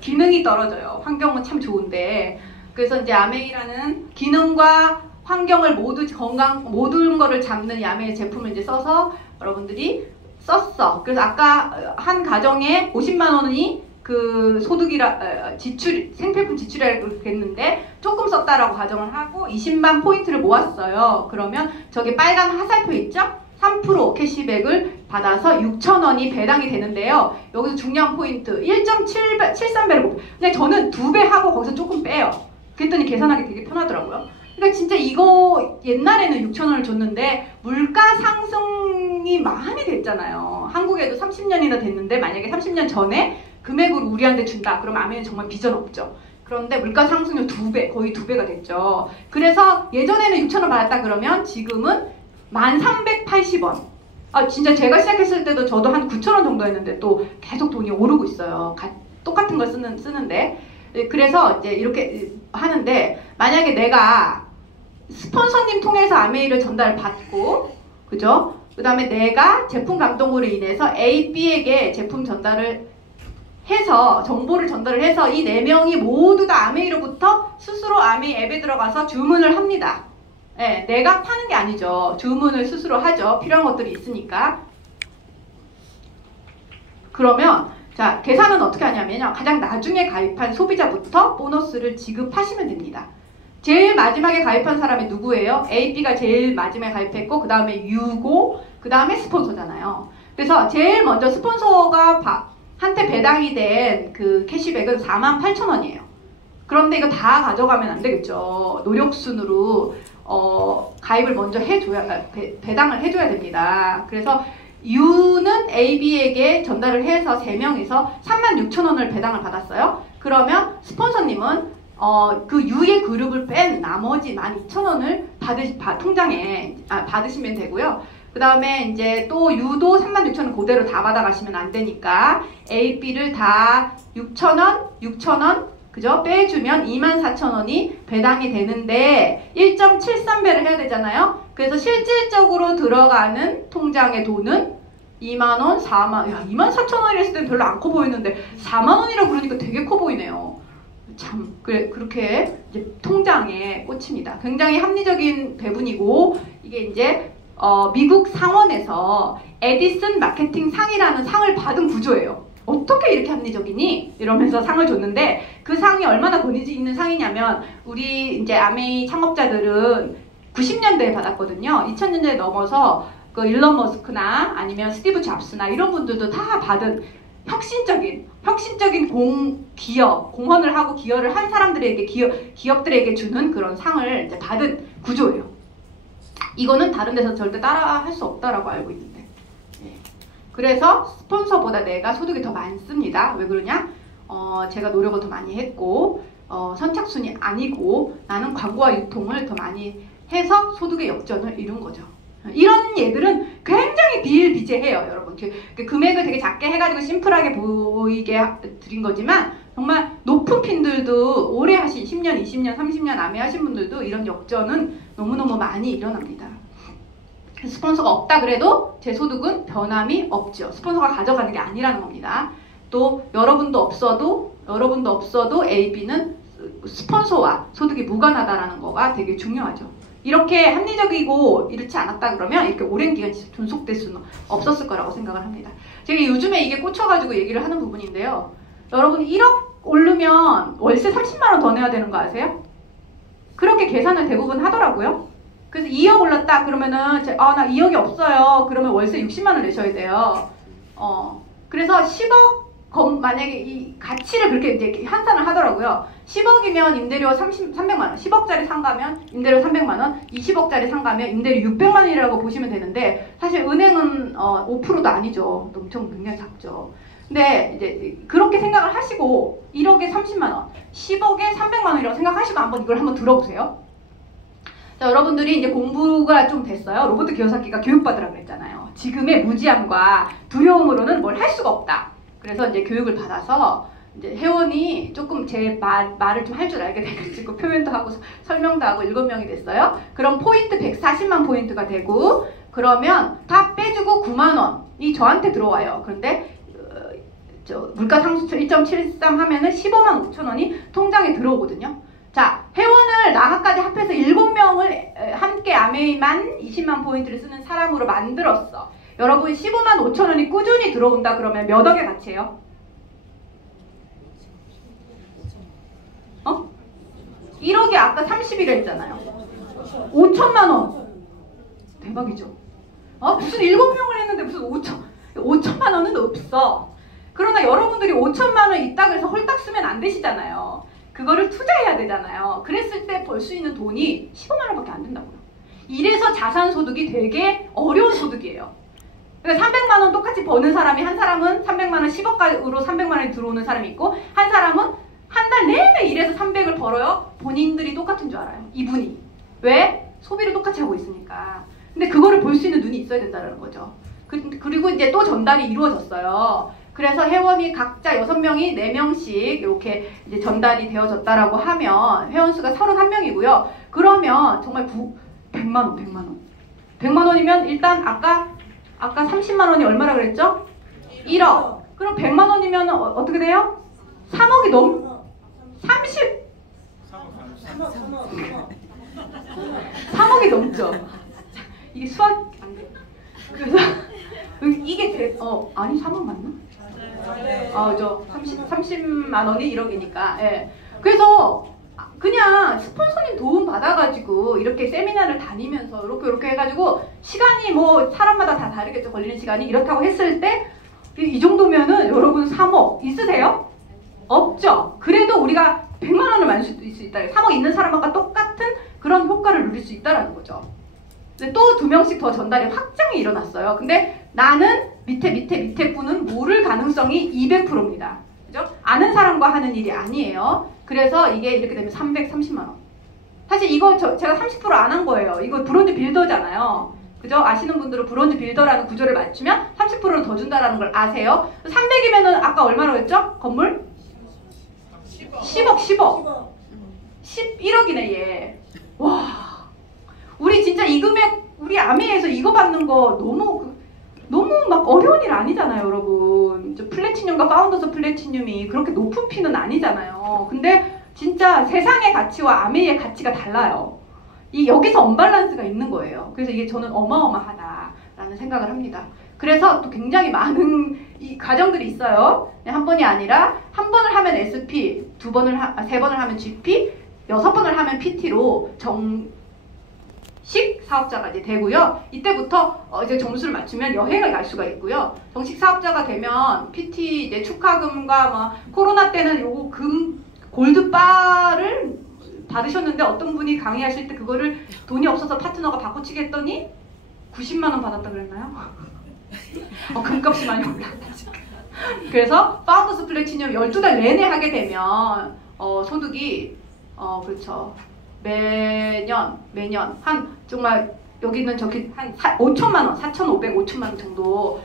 기능이 떨어져요. 환경은 참 좋은데. 그래서 이제 아메이라는 기능과 환경을 모든 거를 잡는 이 아메이 제품을 이제 써서 여러분들이 썼어. 그래서 아까 한 가정에 50만 원이 그 생필품 지출이라고 했는데 조금 썼다라고 가정을 하고 20만 포인트를 모았어요. 그러면 저기 빨간 화살표 있죠? 3% 캐시백을 받아서 6,000원이 배당이 되는데요. 여기서 중요한 포인트 1.73배를 그냥 저는 2배 하고 거기서 조금 빼요. 그랬더니 계산하기 되게 편하더라고요. 그러니까 진짜 이거 옛날에는 6,000원을 줬는데 물가 상승이 많이 됐잖아요. 한국에도 30년이나 됐는데 만약에 30년 전에 금액으로 우리한테 준다 그러면 아메이는 정말 비전 없죠. 그런데 물가 상승률 2배, 거의 2배가 됐죠. 그래서 예전에는 6,000원 받았다 그러면 지금은 1,380원. 진짜 제가 시작했을 때도 저도 한 9,000원 정도 했는데 또 계속 돈이 오르고 있어요. 똑같은 걸 쓰는데. 그래서 이제 이렇게 하는데, 만약에 내가 스폰서님 통해서 아메이를 전달을 받고, 그죠? 그 다음에 내가 제품 감동으로 인해서 A, B에게 제품 전달을 해서, 정보를 전달을 해서 이 4명이 모두 다 아메이로부터 스스로 아메이 앱에 들어가서 주문을 합니다. 네, 내가 파는 게 아니죠. 주문을 스스로 하죠. 필요한 것들이 있으니까. 그러면 자, 계산은 어떻게 하냐면요. 가장 나중에 가입한 소비자부터 보너스를 지급하시면 됩니다. 제일 마지막에 가입한 사람이 누구예요? A, B가 제일 마지막에 가입했고 그 다음에 U고 그 다음에 스폰서잖아요. 그래서 제일 먼저 스폰서가 한테 배당이 된 그 캐시백은 48,000원이에요. 그런데 이거 다 가져가면 안 되겠죠. 노력순으로 가입을 먼저 해줘야, 배당을 해줘야 됩니다. 그래서 U는 AB에게 전달을 해서 3명이서 36,000원을 배당을 받았어요. 그러면 스폰서님은 그 U의 그룹을 뺀 나머지 12,000원을 통장에 받으시면 되고요. 그 다음에 이제 또 U도 36,000원 그대로 다 받아가시면 안 되니까 A, B를 다 6,000원 그죠? 빼주면 24,000원이 배당이 되는데 1.73배를 해야 되잖아요. 그래서 실질적으로 들어가는 통장의 돈은 2만원, 4만, 야, 24,000원이라 했을 때는 별로 안 커 보이는데 4만원이라고 그러니까 되게 커 보이네요. 참, 그렇게 이제 통장에 꽂힙니다. 굉장히 합리적인 배분이고, 이게 이제, 미국 상원에서 에디슨 마케팅 상이라는 상을 받은 구조예요. 어떻게 이렇게 합리적이니? 이러면서 상을 줬는데, 그 상이 얼마나 권위지 있는 상이냐면, 우리 이제 아메이 창업자들은 90년대에 받았거든요. 2000년대에 넘어서 그 일론 머스크나 아니면 스티브 잡스나 이런 분들도 다 받은 혁신적인 공헌을 하고 기여를 한 사람들에게, 기업들에게 주는 그런 상을 이제 받은 구조예요. 이거는 다른 데서 절대 따라 할 수 없다라고 알고 있는데. 네. 그래서 스폰서보다 내가 소득이 더 많습니다. 왜 그러냐? 제가 노력을 더 많이 했고, 선착순이 아니고, 나는 광고와 유통을 더 많이 해서 소득의 역전을 이룬 거죠. 이런 예들은 굉장히 비일비재해요, 여러분. 그 금액을 되게 작게 해가지고 심플하게 보이게 드린 거지만, 정말 높은 핀들도 오래 하신 10년, 20년, 30년 아메 하신 분들도 이런 역전은 너무너무 많이 일어납니다. 스폰서가 없다 그래도 제 소득은 변함이 없죠. 스폰서가 가져가는 게 아니라는 겁니다. 또 여러분도 없어도 AB는 스폰서와 소득이 무관하다라는 거가 되게 중요하죠. 이렇게 합리적이고 이렇지 않았다 그러면 이렇게 오랜 기간 존속될 수는 없었을 거라고 생각을 합니다. 제가 요즘에 이게 꽂혀가지고 얘기를 하는 부분인데요. 여러분 1억 오르면 월세 30만 원 더 내야 되는 거 아세요? 그렇게 계산을 대부분 하더라고요. 그래서 2억 올랐다 그러면은 나 2억이 없어요. 그러면 월세 60만 원 내셔야 돼요. 그래서 10억 만약에 이 가치를 그렇게 이제 환산을 하더라고요. 10억이면 임대료 300만 원, 10억짜리 상가면 임대료 300만 원, 20억짜리 상가면 임대료 600만 원이라고 보시면 되는데 사실 은행은 5%도 아니죠. 엄청 굉장히 작죠. 근데 이제 그렇게 생각을 하시고 1억에 30만 원, 10억에 300만 원이라고 생각하시고 이걸 한번 들어보세요. 자, 여러분들이 이제 공부가 좀 됐어요. 로봇 기여사기가 교육받으라고 그랬잖아요. 지금의 무지함과 두려움으로는 뭘 할 수가 없다. 그래서 이제 교육을 받아서 이제 회원이 조금 제 말을 좀 할 줄 알게 돼가지고 표현도 하고 설명도 하고 7명이 됐어요. 그럼 포인트 140만 포인트가 되고 그러면 다 빼주고 9만 원이 저한테 들어와요. 그런데 물가 상승률 1.73 하면은 15만 5천 원이 통장에 들어오거든요. 자, 회원을 나하까지 합해서 7명을 함께 아메이만 20만 포인트를 쓰는 사람으로 만들었어. 여러분 15만 5천 원이 꾸준히 들어온다 그러면 몇 억의 가치예요? 1억이 아까 30이라 했잖아요. 5천만 원. 대박이죠. 무슨 7명을 했는데 무슨 5천만 원은 없어. 그러나 여러분들이 5천만 원 있다고 해서 홀딱 쓰면 안 되시잖아요. 그거를 투자해야 되잖아요. 그랬을 때 벌 수 있는 돈이 15만 원밖에 안 된다고요. 이래서 자산소득이 되게 어려운 소득이에요. 그러니까 300만 원 똑같이 버는 사람이 한 사람은 300만 원 10억으로 300만 원이 들어오는 사람이 있고 한 사람은 한 달 내내 일해서 300을 벌어요. 본인들이 똑같은 줄 알아요. 이분이. 왜? 소비를 똑같이 하고 있으니까. 근데 그거를 볼 수 있는 눈이 있어야 된다는 거죠. 그리고 이제 또 전달이 이루어졌어요. 그래서 회원이 각자 6명이 4명씩 이렇게 이제 전달이 되어졌다라고 하면 회원수가 31명이고요. 그러면 정말 100만 원, 100만 원. 100만 원이면 일단 아까 30만 원이 얼마라 그랬죠? 1억. 그럼 100만 원이면 어떻게 돼요? 3억이 3억이 넘죠. 이게 수학 안 돼. 그래서 이게 아니 3억 맞나? 저 30만 원이 1억이니까. 예. 그래서 그냥 스폰서님 도움 받아가지고 이렇게 세미나를 다니면서 이렇게 해가지고 시간이 뭐 사람마다 다 다르겠죠. 걸리는 시간이 이렇다고 했을 때 이 정도면은 여러분 3억 있으세요? 없죠. 그래도 우리가 100만 원을 만들 수 있다. 3억 있는 사람과 똑같은 그런 효과를 누릴 수 있다라는 거죠. 근데 또 2명씩 더 전달이 확장이 일어났어요. 근데 나는 밑에 분은 모를 가능성이 200%입니다. 그죠? 아는 사람과 하는 일이 아니에요. 그래서 이게 이렇게 되면 330만 원. 사실 이거 제가 30% 안 한 거예요. 이거 브론즈 빌더잖아요. 그죠? 아시는 분들은 브론즈 빌더라는 구조를 맞추면 30%를 더 준다라는 걸 아세요? 300이면은 아까 얼마라고 했죠? 건물? 10억. 11억이네 얘. 와. 우리 진짜 이 금액 우리 아미에서 이거 받는 거 너무 막 어려운 일 아니잖아요, 여러분. 플래티늄과 파운더스 플래티늄이 그렇게 높은 피는 아니잖아요. 근데 진짜 세상의 가치와 아메이의 가치가 달라요. 여기서 언밸런스가 있는 거예요. 그래서 이게 저는 어마어마하다라는 생각을 합니다. 그래서 또 굉장히 많은 이 과정들이 있어요. 한 번이 아니라 한 번을 하면 SP, 2번을 3번을 하면 GP, 6번을 하면 PT로 정식 사업자가 이제 되고요. 이때부터 이제 점수를 맞추면 여행을 갈 수가 있고요. 정식 사업자가 되면 PT 이제 축하금과 뭐 코로나 때는 요거 골드바를 받으셨는데 어떤 분이 강의하실 때 그거를 돈이 없어서 파트너가 바꿔치기 했더니 90만 원 받았다 그랬나요? 금값이 많이 올랐다. 그래서 파운더스 플래티늄 12달 내내 하게 되면 소득이 그렇죠. 매년 한 정말 여기는 저기 한 5천만 원, 4,500, 5천만 원 정도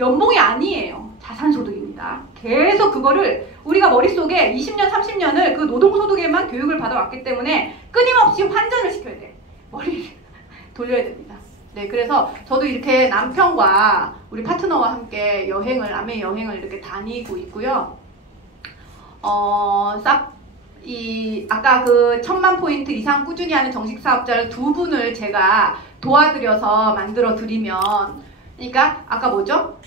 연봉이 아니에요. 자산소득입니다. 계속 그거를 우리가 머릿속에 20년, 30년을 그 노동소득에만 교육을 받아왔기 때문에 끊임없이 환전을 시켜야 돼. 머리를 돌려야 됩니다. 네, 그래서 저도 이렇게 남편과 우리 파트너와 함께 아메 여행을 이렇게 다니고 있고요. 아까 그 1000만 포인트 이상 꾸준히 하는 정식 사업자를 2분을 제가 도와드려서 만들어 드리면, 그러니까 아까 뭐죠?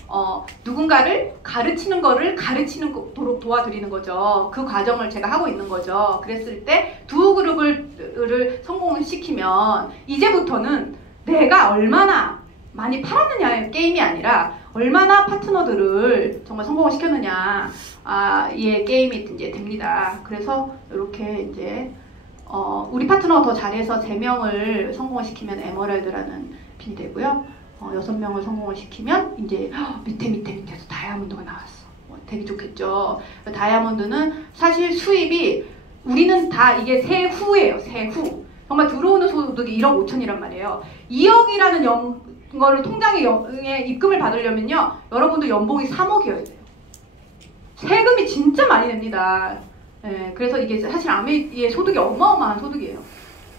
누군가를 가르치는 거를 가르치도록 도와드리는 거죠. 그 과정을 제가 하고 있는 거죠. 그랬을 때 두 그룹을 성공을 시키면 이제부터는 내가 얼마나 많이 팔았느냐의 게임이 아니라 얼마나 파트너들을 정말 성공을 시켰느냐, 이 게임이 이제 됩니다. 그래서 이렇게 이제 우리 파트너가 더 잘해서 3명을 성공을 시키면 에메랄드라는 핀이 되고요. 6명을 성공을 시키면 이제 밑에서 다이아몬드가 나왔어. 되게 좋겠죠. 다이아몬드는 사실 수입이 우리는 다 이게 세후예요. 세후. 정말 들어오는 소득이 1억 5천이란 말이에요. 2억이라는 거를 통장에 입금을 받으려면요, 여러분도 연봉이 3억이어야 돼요. 세금이 진짜 많이 냅니다. 네, 그래서 이게 사실 아메이의 소득이 어마어마한 소득이에요.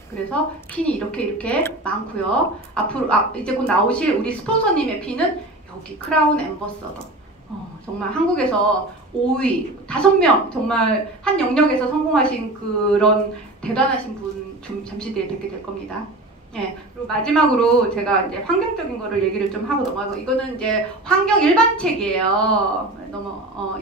그래서 핀이 이렇게 많고요. 앞으로 이제 곧 나오실 우리 스폰서님의 핀은 여기 크라운 앰버서더. 정말 한국에서 5위, 5명 정말 한 영역에서 성공하신 그런 대단하신 분 좀 잠시 뒤에 뵙게 될 겁니다. 예, 그리고 마지막으로 제가 이제 환경적인 거를 얘기를 좀 하고 넘어가고, 이거는 이제 환경 일반 책이에요.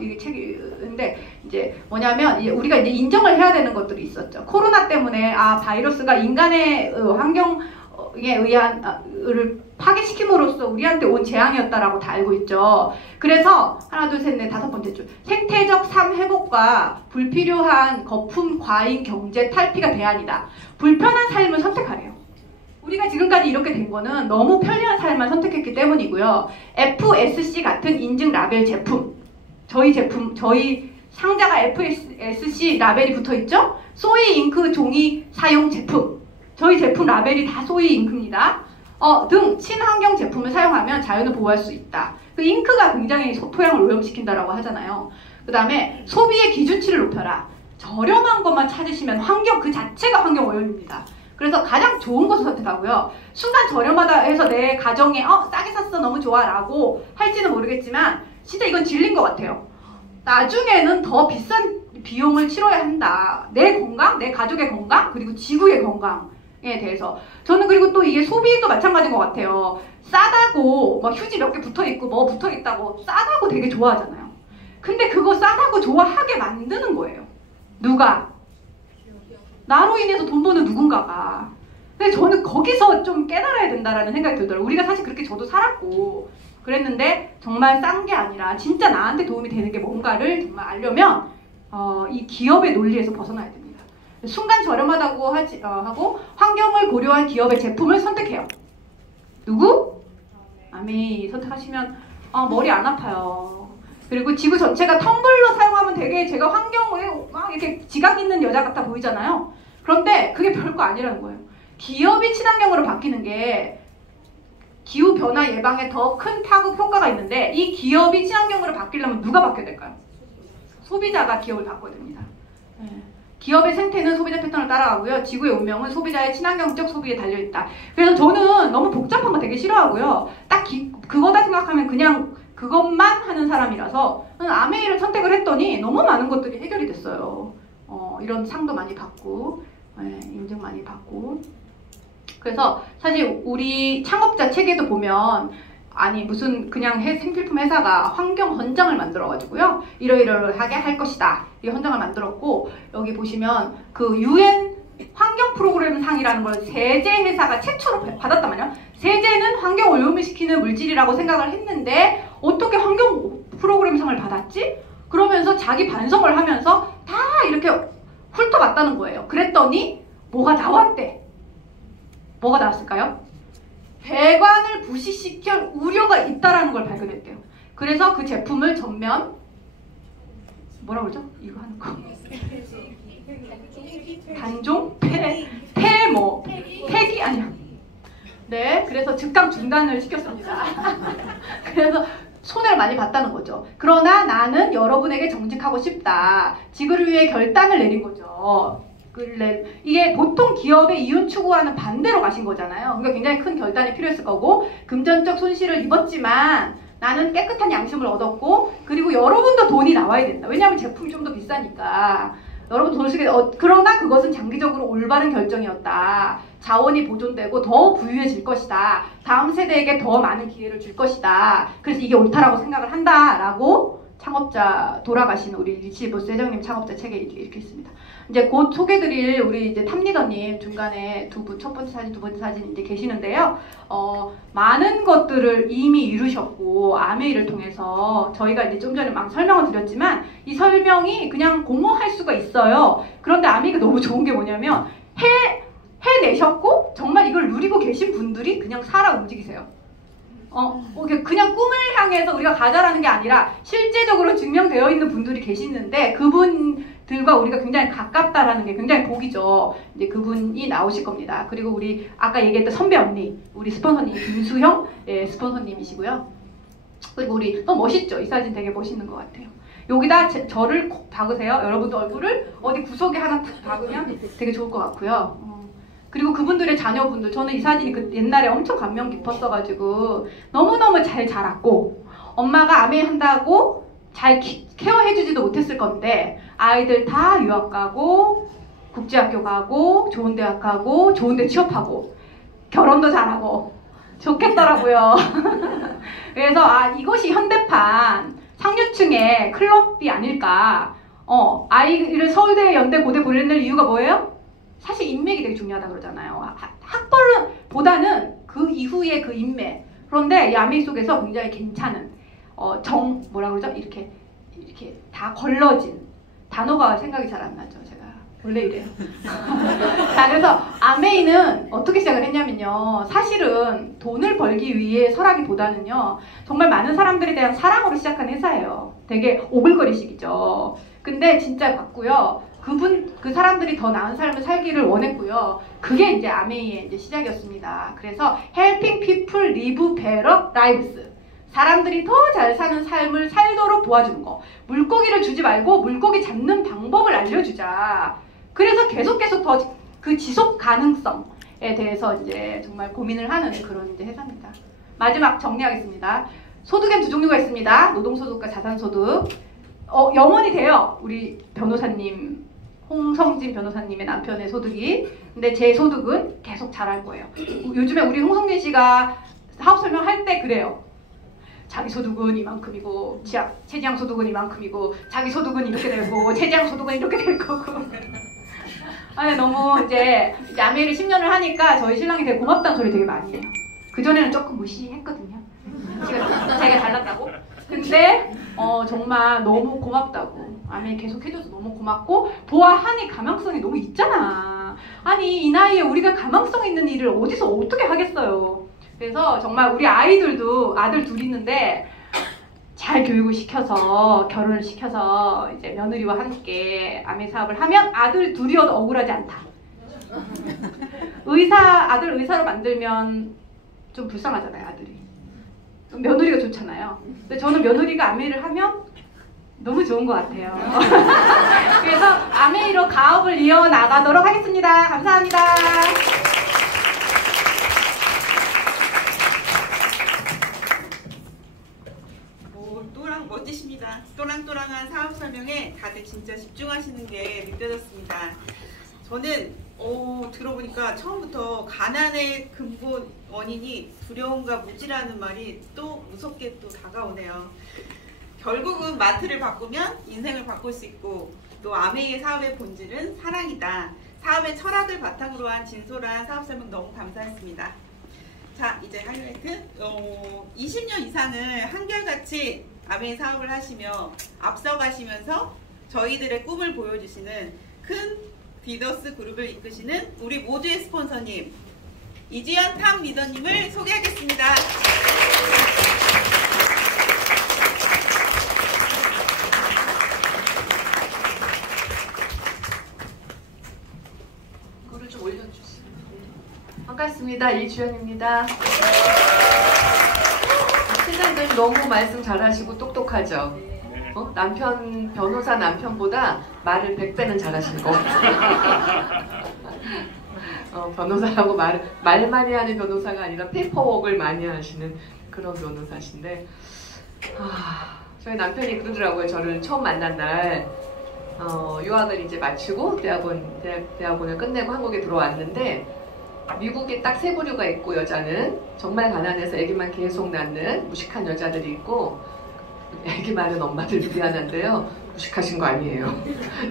이게 책인데, 이제 뭐냐면, 우리가 이제 인정을 해야 되는 것들이 있었죠. 코로나 때문에, 바이러스가 인간의 환경에 의한, 을 파괴시킴으로써 우리한테 온 재앙이었다라고 다 알고 있죠. 그래서, 하나, 둘, 셋, 넷, 5번째 줄. 생태적 삶 회복과 불필요한 거품, 과잉, 경제, 탈피가 대안이다. 불편한 삶을 선택하래요. 우리가 지금까지 이렇게 된 거는 너무 편리한 삶만 선택했기 때문이고요. FSC 같은 인증 라벨 제품, 저희 상자가 FSC 라벨이 붙어있죠? 소이 잉크 종이 사용 제품, 저희 제품 라벨이 다 소이 잉크입니다. 등 친환경 제품을 사용하면 자연을 보호할 수 있다. 그 잉크가 굉장히 토양을 오염시킨다라고 하잖아요. 그 다음에 소비의 기준치를 높여라. 저렴한 것만 찾으시면 환경 그 자체가 환경 오염입니다. 그래서 가장 좋은 것을 선택하고요. 순간 저렴하다 해서 내 가정에 싸게 샀어 너무 좋아 라고 할지는 모르겠지만 진짜 이건 진리인 것 같아요. 나중에는 더 비싼 비용을 치러야 한다. 내 건강, 내 가족의 건강, 그리고 지구의 건강에 대해서. 저는 그리고 또 이게 소비도 마찬가지인 것 같아요. 싸다고 막 휴지 몇 개 붙어있고 뭐 붙어있다고 싸다고 되게 좋아하잖아요. 근데 그거 싸다고 좋아하게 만드는 거예요. 누가? 나로 인해서 돈 버는 누군가가. 근데 저는 거기서 좀 깨달아야 된다라는 생각이 들더라고요. 우리가 사실 그렇게 저도 살았고 그랬는데 정말 싼 게 아니라 진짜 나한테 도움이 되는 게 뭔가를 정말 알려면 이 기업의 논리에서 벗어나야 됩니다. 순간 저렴하다고 하고 환경을 고려한 기업의 제품을 선택해요. 누구? 아메이 선택하시면 머리 안 아파요. 그리고 지구 전체가 텀블러 사용하면 되게 제가 환경에 막 이렇게 지각 있는 여자 같아 보이잖아요. 그런데 그게 별거 아니라는 거예요. 기업이 친환경으로 바뀌는 게 기후변화 예방에 더 큰 파급 효과가 있는데 이 기업이 친환경으로 바뀌려면 누가 바뀌어야 될까요? 소비자가 기업을 바꿔야 됩니다. 기업의 생태는 소비자 패턴을 따라가고요. 지구의 운명은 소비자의 친환경적 소비에 달려있다. 그래서 저는 너무 복잡한 거 되게 싫어하고요. 딱 그거다 생각하면 그냥 그것만 하는 사람이라서 저는 아메이를 선택을 했더니 너무 많은 것들이 해결이 됐어요. 이런 상도 많이 받고 인증 많이 받고. 그래서 사실 우리 창업자 책에도 보면 무슨 그냥 생필품 회사가 환경 헌장을 만들어가지고요. 이러이러하게 할 것이다. 이 헌장을 만들었고 여기 보시면 그 UN 환경 프로그램 상이라는 걸 세제 회사가 최초로 받았단 말이에요. 세제는 환경 오염을 시키는 물질이라고 생각을 했는데 어떻게 환경 프로그램 상을 받았지? 그러면서 자기 반성을 하면서 다 이렇게 훑어봤다는 거예요. 그랬더니 뭐가 나왔대. 뭐가 나왔을까요? 배관을 부식시킬 우려가 있다라는 걸 발견했대요. 그래서 그 제품을 전면 뭐라 그러죠? 이거 하는 거 단종? 폐기 아니야. 네, 그래서 즉각 중단을 시켰습니다. 그래서 손해를 많이 봤다는 거죠. 그러나 나는 여러분에게 정직하고 싶다. 지구를 위해 결단을 내린 거죠. 이게 보통 기업의 이윤 추구와는 반대로 가신 거잖아요. 그러니까 굉장히 큰 결단이 필요했을 거고 금전적 손실을 입었지만 나는 깨끗한 양심을 얻었고 그리고 여러분도 돈이 나와야 된다. 왜냐하면 제품이 좀 더 비싸니까 여러분 돈 쓰게 그러나 그것은 장기적으로 올바른 결정이었다. 자원이 보존되고 더 부유해질 것이다. 다음 세대에게 더 많은 기회를 줄 것이다. 그래서 이게 옳다라고 생각을 한다라고 창업자 돌아가신 우리 리치보스 회장님 창업자 책에 이렇게 있습니다. 이제 곧 소개드릴 우리 이제 탑리더님 중간에 두 분, 첫 번째 사진, 두 번째 사진 이제 계시는데요. 많은 것들을 이미 이루셨고 아메이를 통해서 저희가 이제 좀 전에 막 설명을 드렸지만 이 설명이 그냥 공모할 수가 있어요. 그런데 아메이가 너무 좋은 게 뭐냐면 해내셨고 정말 이걸 누리고 계신 분들이 그냥 살아 움직이세요. 그냥 꿈을 향해서 우리가 가자라는 게 아니라 실제적으로 증명되어 있는 분들이 계시는데 그분들과 우리가 굉장히 가깝다라는 게 굉장히 복이죠. 이제 그분이 나오실 겁니다. 그리고 우리 아까 얘기했던 선배 언니, 우리 스폰서님 김수형 스폰서님이시고요. 그리고 우리 너무 멋있죠? 이 사진 되게 멋있는 것 같아요. 여기다 저를 콕 박으세요. 여러분도 얼굴을 어디 구석에 하나 탁 박으면 되게 좋을 것 같고요. 그리고 그분들의 자녀분들, 저는 이 사진이 그 옛날에 엄청 감명 깊었어가지고 너무너무 잘 자랐고 엄마가 아메 한다고 잘 케어해주지도 못했을 건데 아이들 다 유학 가고 국제학교 가고 좋은 대학 가고 좋은 데 취업하고 결혼도 잘하고 좋겠더라고요. 그래서 이것이 현대판 상류층의 클럽이 아닐까. 아이를 서울대, 연대, 고대 보내는 이유가 뭐예요? 사실 인맥이 되게 중요하다 그러잖아요. 학벌보다는 그 이후의 그 인맥. 그런데 이 아메이 속에서 굉장히 괜찮은 뭐라 그러죠? 이렇게 다 걸러진 단어가 생각이 잘 안 나죠. 제가 원래 이래요. 자, 그래서 아메이는 어떻게 시작을 했냐면요. 사실은 돈을 벌기 위해서라기보다는요. 정말 많은 사람들에 대한 사랑으로 시작한 회사예요. 되게 오글거리식이죠. 근데 진짜 봤고요. 그 사람들이 더 나은 삶을 살기를 원했고요. 그게 이제 아메이의 이제 시작이었습니다. 그래서 Helping People Live Better Lives. 사람들이 더 잘 사는 삶을 살도록 도와주는 거. 물고기를 주지 말고 물고기 잡는 방법을 알려주자. 그래서 계속 더 그 지속 가능성에 대해서 이제 정말 고민을 하는 그런 이제 회사입니다. 마지막 정리하겠습니다. 소득엔 두 종류가 있습니다. 노동소득과 자산소득. 영원히 돼요. 우리 변호사님, 홍성진 변호사님의 남편의 소득이. 근데 제 소득은 계속 자랄 거예요. 요즘에 우리 홍성진 씨가 사업 설명할 때 그래요. 자기 소득은 이만큼이고, 최지향 소득은 이만큼이고, 자기 소득은 이렇게 되고, 최지향 소득은 이렇게 될 거고. 아니, 너무 이제 아메이를 10년을 하니까 저희 신랑이 되게 고맙다는 소리 되게 많이 해요. 그전에는 조금 무시했거든요. 제가 달랐다고. 근데 정말 너무 고맙다고. 아메이 계속 해줘서 너무 고맙고 보아하니 가망성이 너무 있잖아. 아니 이 나이에 우리가 가망성 있는 일을 어디서 어떻게 하겠어요. 그래서 정말 우리 아이들도 아들 둘 있는데 잘 교육을 시켜서 결혼을 시켜서 이제 며느리와 함께 아메이 사업을 하면 아들 둘이어도 억울하지 않다. 아들 의사로 만들면 좀 불쌍하잖아요, 아들이. 며느리가 좋잖아요. 근데 저는 며느리가 아메이를 하면 너무 좋은 것 같아요. 그래서 아메이로 가업을 이어나가도록 하겠습니다. 감사합니다. 멋지십니다. 또랑또랑한 사업 설명에 다들 진짜 집중하시는 게 느껴졌습니다. 저는 들어보니까 처음부터 가난의 근본 원인이 두려움과 무지라는 말이 또 무섭게 또 다가오네요. 결국은 마트를 바꾸면 인생을 바꿀 수 있고 또 아메이의 사업의 본질은 사랑이다. 사업의 철학을 바탕으로 한 진솔한 사업 설명 너무 감사했습니다. 자, 이제 하이라이트. 20년 이상을 한결같이 아메이 사업을 하시며 앞서가시면서 저희들의 꿈을 보여주시는 큰 리더스 그룹을 이끄시는 우리 모두의 스폰서님 이지연 탑 리더님을 소개하겠습니다. 그거를 좀 올려주세요. 반갑습니다. 이주연입니다. 팀장님 너무 말씀 잘하시고 똑똑하죠? 변호사 남편보다 말을 100배는 잘하시는 거 변호사라고 말 많이 하는 변호사가 아니라 페이퍼워크를 많이 하시는 그런 변호사신데 저희 남편이 그러더라고요. 저를 처음 만난 날 유학을 이제 마치고 대학원을 끝내고 한국에 들어왔는데 미국에 딱 세 부류가 있고 여자는 정말 가난해서 아기만 계속 낳는 무식한 여자들이 있고 아기 많은 엄마들 미안한데요. 무식하신 거 아니에요.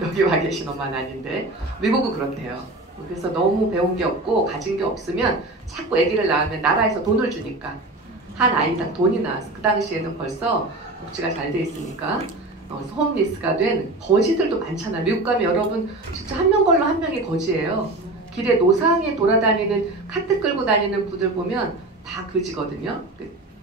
여기 와 계신 엄마는 아닌데 미국은 그렇대요. 그래서 너무 배운 게 없고 가진 게 없으면 자꾸 아기를 낳으면 나라에서 돈을 주니까 한 아이당 돈이 나왔어. 그 당시에는 벌써 복지가 잘 돼 있으니까 홈리스가 된 거지들도 많잖아요. 미국 가면 여러분 진짜 한 명 걸로 한 명이 거지예요. 길에 노상에 돌아다니는 카트 끌고 다니는 분들 보면 다 그지거든요.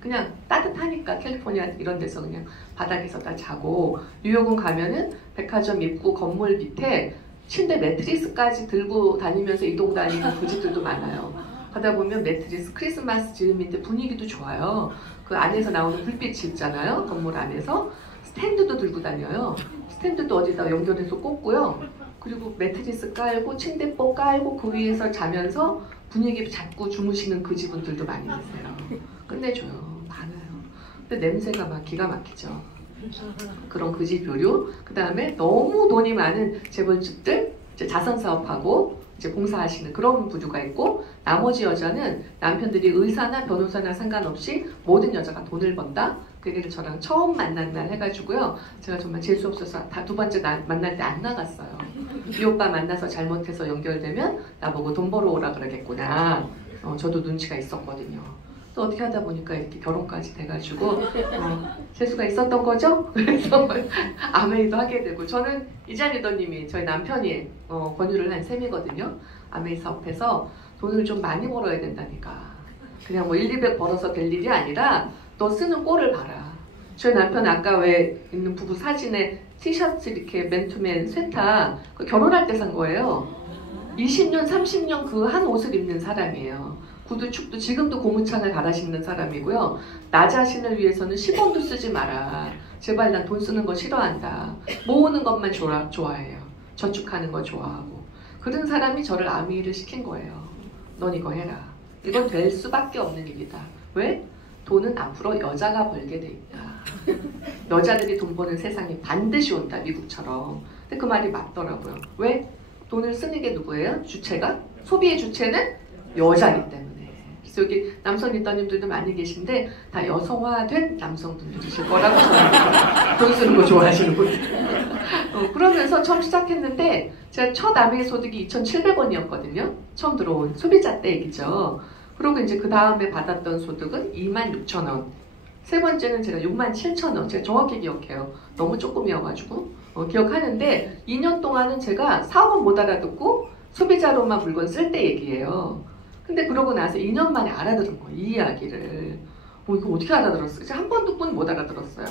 그냥 따뜻하니까 캘리포니아 이런 데서 그냥 바닥에서 다 자고 뉴욕은 가면은 백화점 입구 건물 밑에 침대 매트리스까지 들고 다니면서 이동 다니는 그지들도 많아요. 가다 보면 매트리스 크리스마스 즈음인데 분위기도 좋아요. 그 안에서 나오는 불빛이 있잖아요. 건물 안에서 스탠드도 들고 다녀요. 스탠드도 어디다 연결해서 꽂고요. 그리고 매트리스 깔고 침대포 깔고 그 위에서 자면서 분위기 잡고 주무시는 그 집분들도 많이 있어요. 끝내줘요. 많아요. 근데 냄새가 막 기가 막히죠. 그런 그 집 교류. 그 다음에 너무 돈이 많은 재벌집들 이제 자선 사업하고 이제 봉사하시는 그런 부류가 있고 나머지 여자는 남편들이 의사나 변호사나 상관없이 모든 여자가 돈을 번다. 그 얘기를 저랑 처음 만난 날 해가지고요. 제가 정말 재수 없어서 다 두 번째 만날 때 안 나갔어요. 이 오빠 만나서 잘못해서 연결되면 나보고 돈 벌어 오라 그러겠구나. 저도 눈치가 있었거든요. 또 어떻게 하다 보니까 이렇게 결혼까지 돼가지고 재수가 있었던 거죠? 그래서 아메이도 하게 되고 저는 이자 리더님이 저희 남편이 권유를 한 셈이거든요. 아메이 사업해서 돈을 좀 많이 벌어야 된다니까. 그냥 뭐 1, 200 벌어서 될 일이 아니라 너 쓰는 꼴을 봐라. 저희 남편 아까 왜 있는 부부 사진에 티셔츠 이렇게 맨투맨 쇠타 결혼할 때 산 거예요. 20년, 30년 그 한 옷을 입는 사람이에요. 구두 축도 지금도 고무창을 갈아 신는 사람이고요. 나 자신을 위해서는 10원도 쓰지 마라. 제발 난 돈 쓰는 거 싫어한다. 모으는 것만 좋아해요. 저축하는 거 좋아하고. 그런 사람이 저를 아미를 시킨 거예요. 넌 이거 해라. 이건 될 수밖에 없는 일이다. 왜? 돈은 앞으로 여자가 벌게 돼 있다. 여자들이 돈 버는 세상이 반드시 온다. 미국처럼. 근데 그 말이 맞더라고요. 왜? 돈을 쓰는 게 누구예요? 주체가? 소비의 주체는 여자이기 때문에. 그래서 여기 남성 리더님들도 많이 계신데 다 여성화된 남성분들이실 거라고 생각합니다. 돈 쓰는 거 좋아하시는 분들. 그러면서 처음 시작했는데 제가 첫 아메이 소득이 2,700원이었거든요. 처음 들어온 소비자 때 얘기죠. 그리고 이제 그 다음에 받았던 소득은 26,000원. 세 번째는 제가 67,000원. 제가 정확히 기억해요. 너무 조금이어가지고. 기억하는데 2년 동안은 제가 사업은 못 알아듣고 소비자로만 물건 쓸 때 얘기예요. 근데 그러고 나서 2년 만에 알아들은 거예요. 이 이야기를. 이거 어떻게 알아들었어요? 제가 한 번 듣고는 못 알아들었어요.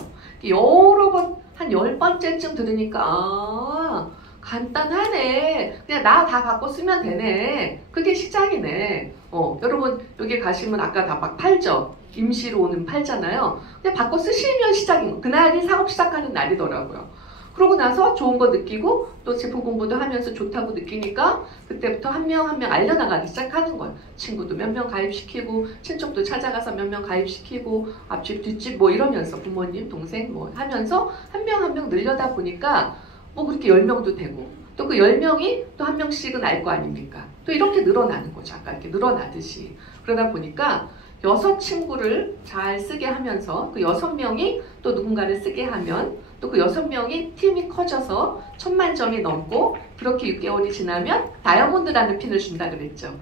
여러 번, 한 10번째쯤 들으니까 간단하네. 그냥 나 다 바꿔 쓰면 되네. 그게 시작이네. 여러분 여기 가시면 아까 다 막 팔죠. 임시로는 팔잖아요. 그냥 바꿔 쓰시면 시작인 거. 그날이 사업 시작하는 날이더라고요. 그러고 나서 좋은 거 느끼고 또 제품 공부도 하면서 좋다고 느끼니까 그때부터 한 명 한 명 알려나가기 시작하는 거예요. 친구도 몇 명 가입시키고 친척도 찾아가서 몇 명 가입시키고 앞집 뒷집 뭐 이러면서 부모님 동생 뭐 하면서 한 명 한 명 늘려다 보니까 뭐 그렇게 10명도 되고 또 그 10명이 또 한 명씩은 알 거 아닙니까? 또 이렇게 늘어나는 거죠. 아까 이렇게 늘어나듯이. 그러다 보니까 6친구를 잘 쓰게 하면서 그 6명이 또 누군가를 쓰게 하면 또 그 6명이 팀이 커져서 10,000점이 넘고 그렇게 6개월이 지나면 다이아몬드라는 핀을 준다 그랬죠.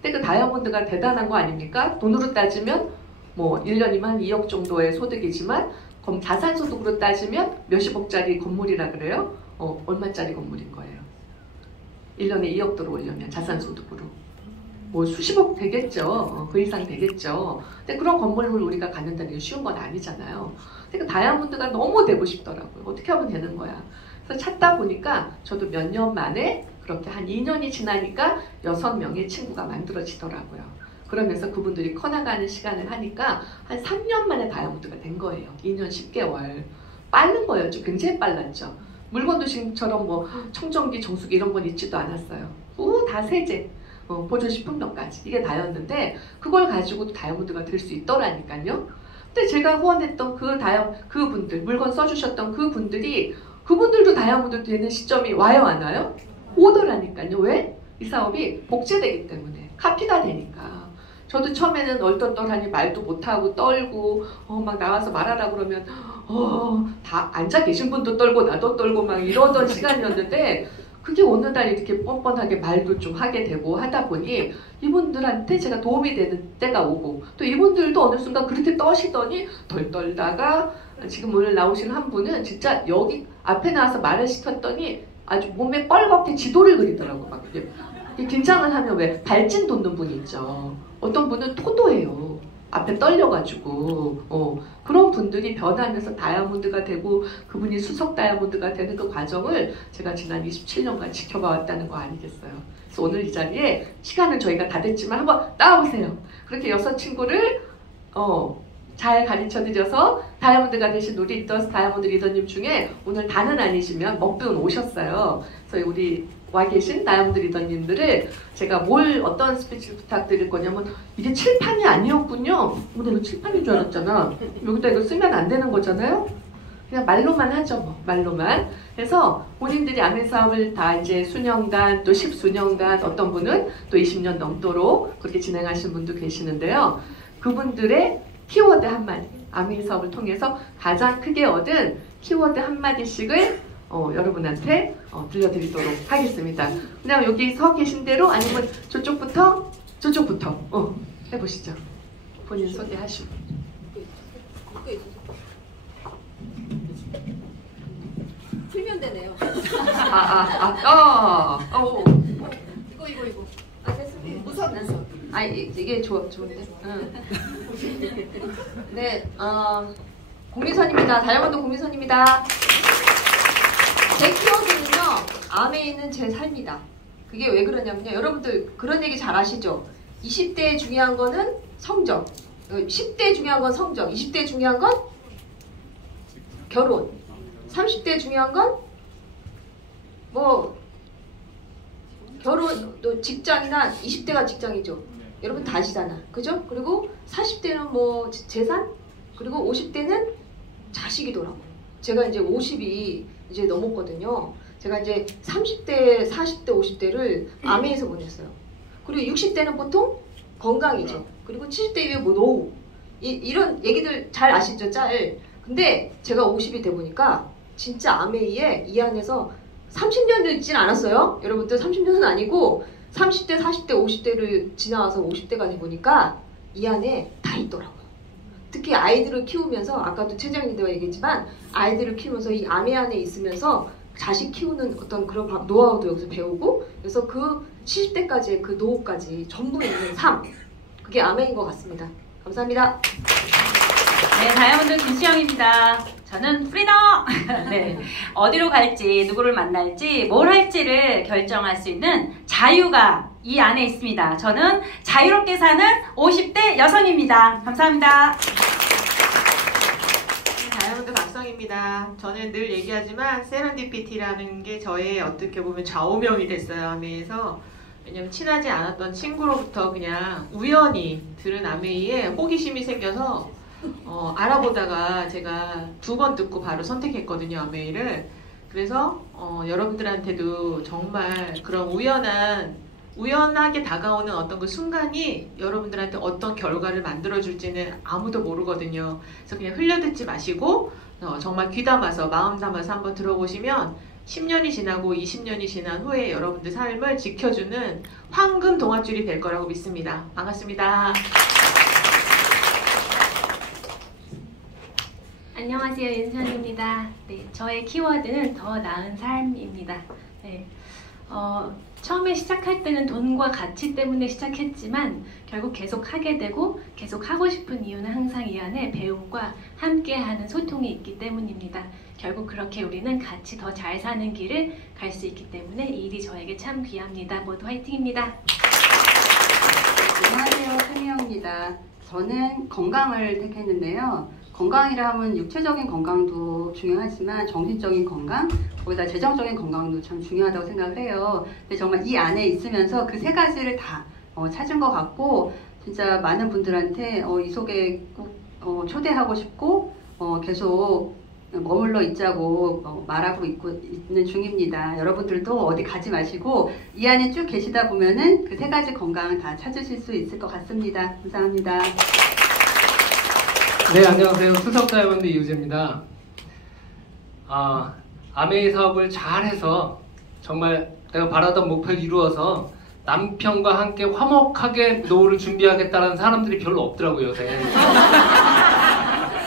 근데 그 다이아몬드가 대단한 거 아닙니까? 돈으로 따지면 뭐 1년이면 한 2억 정도의 소득이지만 자산소득으로 따지면 몇십억짜리 건물이라 그래요? 얼마짜리 건물인 거예요? 1년에 2억 들어오려면 자산소득으로. 뭐 수십억 되겠죠. 그 이상 되겠죠. 근데 그런 건물을 우리가 갖는다는 게 쉬운 건 아니잖아요. 근데 그 다이아몬드가 너무 되고 싶더라고요. 어떻게 하면 되는 거야. 그래서 찾다 보니까 저도 몇 년 만에 그렇게 한 2년이 지나니까 6명의 친구가 만들어지더라고요. 그러면서 그분들이 커나가는 시간을 하니까 한 3년 만에 다이아몬드가 된 거예요. 2년 10개월. 빠른 거예요. 좀 굉장히 빨랐죠. 물건도 지금처럼 뭐 청정기, 정수기 이런 건 있지도 않았어요. 다 세제. 보조식품료까지 이게 다였는데 그걸 가지고도 다이아몬드가 될 수 있더라니까요. 근데 제가 후원했던 그분들 물건 써주셨던 그분들이 그분들도 다이아몬드 되는 시점이 와요, 안 와요? 오더라니까요. 왜? 이 사업이 복제되기 때문에, 카피가 되니까. 저도 처음에는 얼떨떨하니 말도 못하고 떨고 막 나와서 말하라 그러면 다 앉아 계신 분도 떨고 나도 떨고 막 이러던 시간이었는데, 그게 어느 날 이렇게 뻔뻔하게 말도 좀 하게 되고 하다 보니 이분들한테 제가 도움이 되는 때가 오고, 또 이분들도 어느 순간 그렇게 떠시더니 덜 떨다가 지금 오늘 나오신 한 분은 진짜 여기 앞에 나와서 말을 시켰더니 아주 몸에 뻘겋게 지도를 그리더라고. 막 긴장을 하면 왜 발진 돋는 분이 있죠. 어떤 분은 토도해요. 앞에 떨려가지고 그런 분들이 변하면서 다이아몬드가 되고 그분이 수석 다이아몬드가 되는 그 과정을 제가 지난 27년간 지켜봐왔다는 거 아니겠어요. 그래서 오늘 이 자리에 시간은 저희가 다 됐지만 한번 나와보세요. 그렇게 6친구를 잘 가르쳐드려서 다이아몬드가 되신 우리 리더스 다이아몬드 리더님 중에 오늘 다는 아니시면 먹든 오셨어요. 그래서 우리 와 계신 다이아몬드 리더님들을 제가 어떤 스피치를 부탁드릴 거냐면, 이게 칠판이 아니었군요. 내가 칠판인 줄 알았잖아. 여기다 이거 쓰면 안 되는 거잖아요. 그냥 말로만 하죠, 뭐. 말로만. 그래서 본인들이 아멘 사업을 다 이제 수년간, 또 10수년간, 어떤 분은 또 20년 넘도록 그렇게 진행하신 분도 계시는데요. 그분들의 키워드 한마디, 아멘 사업을 통해서 가장 크게 얻은 키워드 한마디씩을 여러분한테 들려드리도록 하겠습니다. 그냥 여기 서 계신 대로 아니면 저쪽부터 해보시죠. 본인 소개하시고. 풀면 되네요. 이거. 됐습니다. 우선. 이게 좋은데. 네, 공민선입니다. 다이아몬드 공민선입니다. 제 키워드는요, 암에 있는 제 삶이다. 그게 왜 그러냐면요, 여러분들 그런 얘기 잘 아시죠? 20대에 중요한 거는 성적, 10대에 중요한 건 성적, 20대에 중요한 건 결혼, 30대에 중요한 건 결혼, 또 직장이나 20대가 직장이죠. 여러분 다 아시잖아, 그죠? 그리고 40대는 재산, 그리고 50대는 자식이더라고. 제가 이제 50이 이제 넘었거든요. 제가 이제 30대, 40대, 50대를 암에서 보냈어요. 그리고 60대는 보통 건강이죠. 그리고 70대 이후에 노후. 이런 얘기들 잘 아시죠, 짤. 근데 제가 50이 돼 보니까 진짜 암에 이 안에서 30년 있진 않았어요. 여러분들 30년은 아니고 30대, 40대, 50대를 지나와서 50대가 돼 보니까 이 안에 다 있더라고요. 특히 아이들을 키우면서, 아까도 최정리대가 얘기했지만 아이들을 키우면서 이 암의 안에 있으면서 자식 키우는 어떤 그런 노하우도 여기서 배우고, 그래서 그 70대까지의 그 노후까지 전부 있는 삶, 그게 암의인 것 같습니다. 감사합니다. 네, 다이아몬드 김수영입니다. 저는 프리덤! 네, 어디로 갈지, 누구를 만날지, 뭘 할지를 결정할 수 있는 자유가 이 안에 있습니다. 저는 자유롭게 사는 50대 여성입니다. 감사합니다. 다이아몬드 박성입니다. 저는 늘 얘기하지만 세렌디피티라는 게 저의 어떻게 보면 좌우명이 됐어요, 아메이에서. 왜냐면 친하지 않았던 친구로부터 그냥 우연히 들은 아메이에 호기심이 생겨서 알아보다가 제가 2번 듣고 바로 선택했거든요, 아메이를. 그래서 여러분들한테도 정말 그런 우연하게 다가오는 어떤 그 순간이 여러분들한테 어떤 결과를 만들어줄지는 아무도 모르거든요. 그래서 그냥 흘려듣지 마시고 정말 귀 담아서 마음 담아서 한번 들어보시면 10년이 지나고 20년이 지난 후에 여러분들 삶을 지켜주는 황금 동아줄이 될 거라고 믿습니다. 반갑습니다. 안녕하세요, 윤선입니다. 네, 저의 키워드는 더 나은 삶입니다. 네, 처음에 시작할 때는 돈과 가치 때문에 시작했지만 결국 계속 하게 되고 계속 하고 싶은 이유는 항상 이 안에 배움과 함께하는 소통이 있기 때문입니다. 결국 그렇게 우리는 같이 더 잘 사는 길을 갈 수 있기 때문에 이 일이 저에게 참 귀합니다. 모두 화이팅입니다. 안녕하세요, 최미영입니다. 저는 건강을 택했는데요. 건강이라 하면 육체적인 건강도 중요하지만 정신적인 건강, 거기다 재정적인 건강도 참 중요하다고 생각을 해요. 근데 정말 이 안에 있으면서 그 3가지를 다 찾은 것 같고, 진짜 많은 분들한테 이 속에 꼭 초대하고 싶고 계속 머물러 있자고 말하고 있는 중입니다. 여러분들도 어디 가지 마시고 이 안에 쭉 계시다 보면은 그 3가지 건강 다 찾으실 수 있을 것 같습니다. 감사합니다. 네, 안녕하세요. 수석다이아몬드 이우재입니다. 아메이 사업을 잘해서 정말 내가 바라던 목표를 이루어서 남편과 함께 화목하게 노후를 준비하겠다는 사람들이 별로 없더라고요, 요새.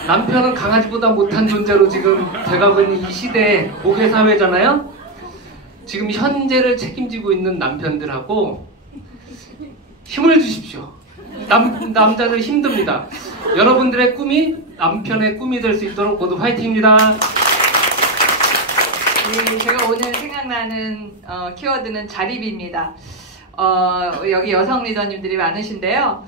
남편은 강아지보다 못한 존재로 지금 돼가고 있는 이 시대의 고객 사회잖아요. 지금 현재를 책임지고 있는 남편들하고 힘을 주십시오. 남자들 힘듭니다. 여러분들의 꿈이 남편의 꿈이 될 수 있도록 모두 화이팅입니다. 네, 제가 오늘 생각나는 키워드는 자립입니다. 여기 여성 리더님들이 많으신데요.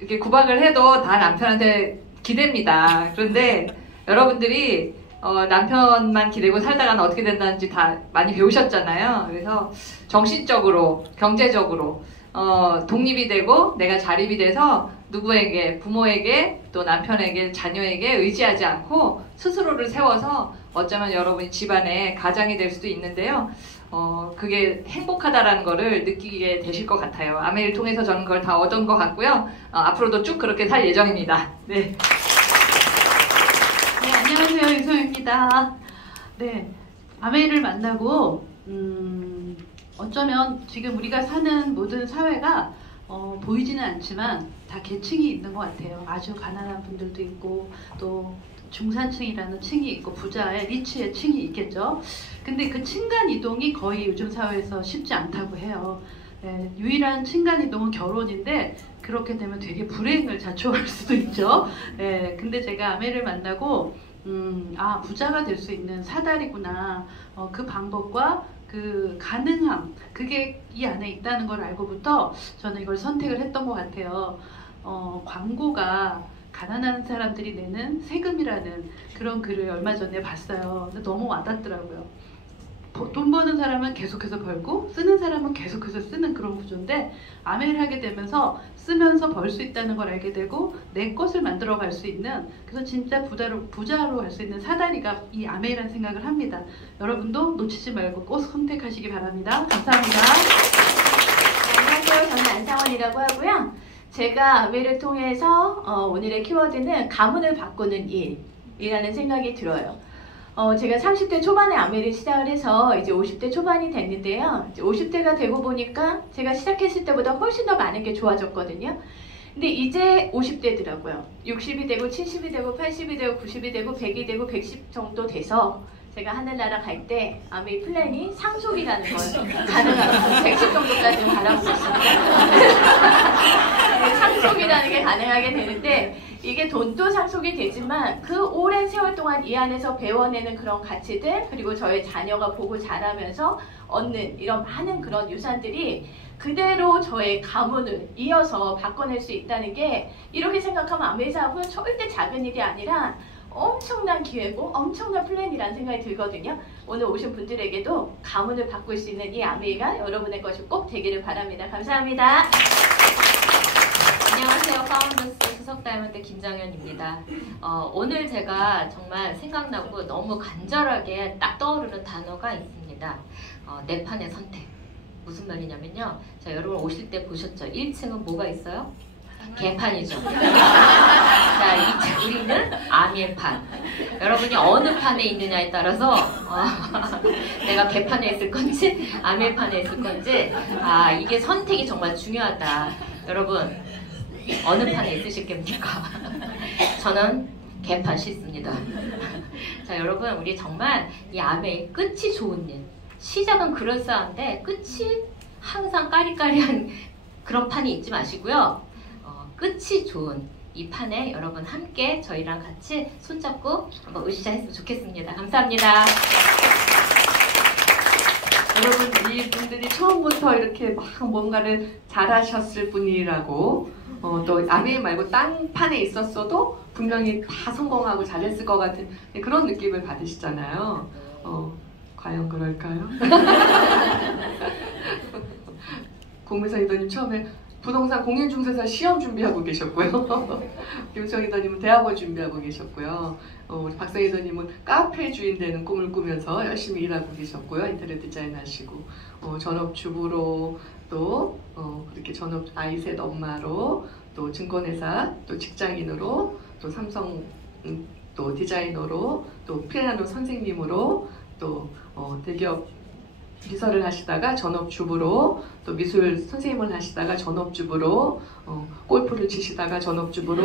이렇게 구박을 해도 다 남편한테 기댑니다. 그런데 여러분들이 남편만 기대고 살다가는 어떻게 된다는지 다 많이 배우셨잖아요. 그래서 정신적으로, 경제적으로 독립이 되고 내가 자립이 돼서 누구에게, 부모에게, 또 남편에게, 자녀에게 의지하지 않고 스스로를 세워서 어쩌면 여러분이 집안의 가장이 될 수도 있는데요. 그게 행복하다라는 거를 느끼게 되실 것 같아요. 아메이를 통해서 저는 그걸 다 얻은 것 같고요. 앞으로도 쭉 그렇게 살 예정입니다. 네. 네, 안녕하세요. 유소입니다. 네, 아메이를 만나고 어쩌면 지금 우리가 사는 모든 사회가 보이지는 않지만 다 계층이 있는 것 같아요. 아주 가난한 분들도 있고 또 중산층이라는 층이 있고 부자의 리치의 층이 있겠죠. 근데 그 층간 이동이 거의 요즘 사회에서 쉽지 않다고 해요. 네, 유일한 층간 이동은 결혼인데 그렇게 되면 되게 불행을 자초할 수도 있죠. 네, 근데 제가 아메를 만나고 부자가 될 수 있는 사다리구나. 그 방법과 그 가능함, 그게 이 안에 있다는 걸 알고부터 저는 이걸 선택을 했던 것 같아요. 광고가 가난한 사람들이 내는 세금이라는 그런 글을 얼마 전에 봤어요. 근데 너무 와닿더라고요. 돈 버는 사람은 계속해서 벌고 쓰는 사람은 계속해서 쓰는 그런 구조인데 아메를 하게 되면서 쓰면서 벌 수 있다는 걸 알게 되고 내 것을 만들어 갈 수 있는, 그래서 진짜 부자로 갈 수 있는 사다리가 이 아메이라는 생각을 합니다. 여러분도 놓치지 말고 꼭 선택하시기 바랍니다. 감사합니다. 안녕하세요. 저는 안상원이라고 하고요. 제가 아메이를 통해서 오늘의 키워드는 가문을 바꾸는 일이라는 생각이 들어요. 제가 30대 초반에 아메를 시작을 해서 이제 50대 초반이 됐는데요. 이제 50대가 되고 보니까 제가 시작했을 때보다 훨씬 더 많은 게 좋아졌거든요. 근데 이제 50대더라고요. 60이 되고 70이 되고 80이 되고 90이 되고 100이 되고 110 정도 돼서 제가 하늘나라 갈 때 아메이 플랜이 상속이라는 걸 가능하고 110 정도까지는 바라보고 있습니다. 상속이라는 게 가능하게 되는데 이게 돈도 상속이 되지만 그 오랜 세월 동안 이 안에서 배워내는 그런 가치들, 그리고 저의 자녀가 보고 자라면서 얻는 이런 많은 그런 유산들이 그대로 저의 가문을 이어서 바꿔낼 수 있다는 게, 이렇게 생각하면 아메이 사업은 절대 작은 일이 아니라 엄청난 기회고 엄청난 플랜이라는 생각이 들거든요. 오늘 오신 분들에게도 가문을 바꿀 수 있는 이 아메이가 여러분의 것이 꼭 되기를 바랍니다. 감사합니다. 안녕하세요. 파운더스 수석다이아몬드 김정현입니다. 오늘 제가 정말 생각나고 너무 간절하게 딱 떠오르는 단어가 있습니다. 내 판의 선택. 무슨 말이냐면요. 자, 여러분 오실 때 보셨죠? 1층은 뭐가 있어요? 개판이죠. 자, 2층 우리는 아메판. 여러분이 어느 판에 있느냐에 따라서 내가 개판에 있을 건지 아메판에 있을 건지 이게 선택이 정말 중요하다. 여러분 어느 판에 있으실 겁니까? 저는 개판 싫습니다. 자, 여러분 우리 정말 이 아메의 끝이 좋은 일, 시작은 그럴싸한데 끝이 항상 까리까리한 그런 판이 있지 마시고요. 끝이 좋은 이 판에 여러분 함께 저희랑 같이 손잡고 한번 으쌰 했으면 좋겠습니다. 감사합니다. 여러분 이분들이 처음부터 이렇게 막 뭔가를 잘하셨을 분이라고 또 아메이 말고 딴 판에 있었어도 분명히 다 성공하고 잘했을 것 같은 그런 느낌을 받으시잖아요. 과연 그럴까요? 공무사 리더님 처음에 부동산 공인중개사 시험 준비하고 계셨고요. 김수영 리더님은 대학원 준비하고 계셨고요. 우리 박성희 리더님은 카페 주인 되는 꿈을 꾸면서 열심히 일하고 계셨고요. 인테리어 디자인 하시고 전업주부로 또 그렇게 전업 아이 셋 엄마로 또 증권회사 또 직장인으로 또 삼성 또 디자이너로 또 피아노 선생님으로 또 대기업 비서를 하시다가 전업주부로 또 미술 선생님을 하시다가 전업주부로 골프를 치시다가 전업주부로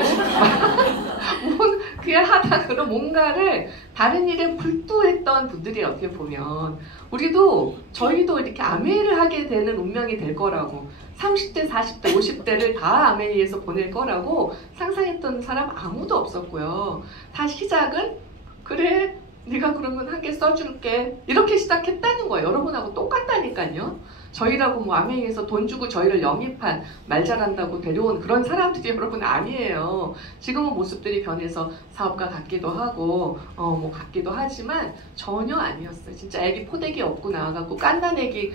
그냥 하다가 뭔가를 다른 일에 불도했던 분들이 어떻게 보면 저희도 이렇게 아메이를 하게 되는 운명이 될 거라고 30대, 40대, 50대를 다 아메이에서 보낼 거라고 상상했던 사람 아무도 없었고요. 다 시작은 그래 네가 그러면 한 개 써줄게 이렇게 시작했다는 거예요. 여러분하고 똑같다니까요. 저희라고 뭐 아메이에서 돈 주고 저희를 영입한 말 잘한다고 데려온 그런 사람들이 여러분 아니에요. 지금은 모습들이 변해서 사업가 같기도 하고 뭐 같기도 하지만 전혀 아니었어요. 진짜 애기 포대기 업고 나와갖고 깐난애기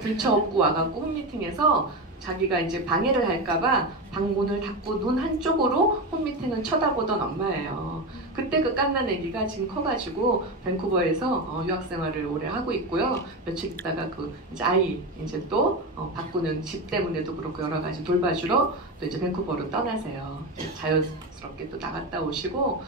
들쳐업고 와갖고 홈미팅에서 자기가 이제 방해를 할까봐 방문을 닫고 눈 한쪽으로 홈미팅을 쳐다보던 엄마예요. 그때 그 깐난 애기가 지금 커가지고 밴쿠버에서 유학생활을 오래 하고 있고요. 며칠 있다가 이제 아이 이제 또 바꾸는 집 때문에도 그렇고 여러 가지 돌봐주러 또 이제 밴쿠버로 떠나세요. 자연스럽게 또 나갔다 오시고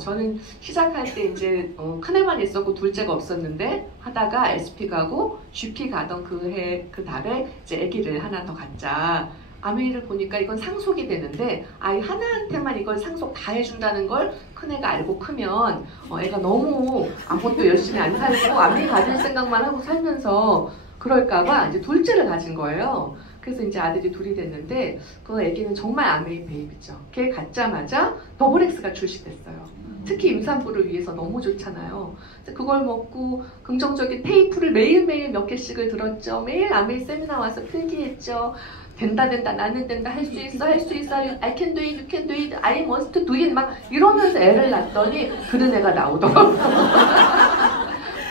저는 시작할 때 이제 큰애만 있었고 둘째가 없었는데 하다가 SP 가고 GP 가던 그 달에 이제 아기를 하나 더 갖자. 아메이를 보니까 이건 상속이 되는데 아이 하나한테만 이걸 상속 다 해준다는 걸 큰애가 알고 크면 애가 너무 아무것도 열심히 안 살고 아메이 가질 생각만 하고 살면서 그럴까봐 이제 둘째를 가진 거예요. 그래서 이제 아들이 둘이 됐는데 그 애기는 정말 아메이 베이비죠. 걔 갖자마자 더블엑스가 출시됐어요. 특히 임산부를 위해서 너무 좋잖아요. 그걸 먹고 긍정적인 테이프를 매일매일 몇 개씩을 들었죠. 매일 아메이 세미나 와서 필기했죠. 된다 나는 된다 할 수 있어 I can do it you can do it I must do it 막 이러면서 애를 낳았더니 그런 애가 나오더라고요.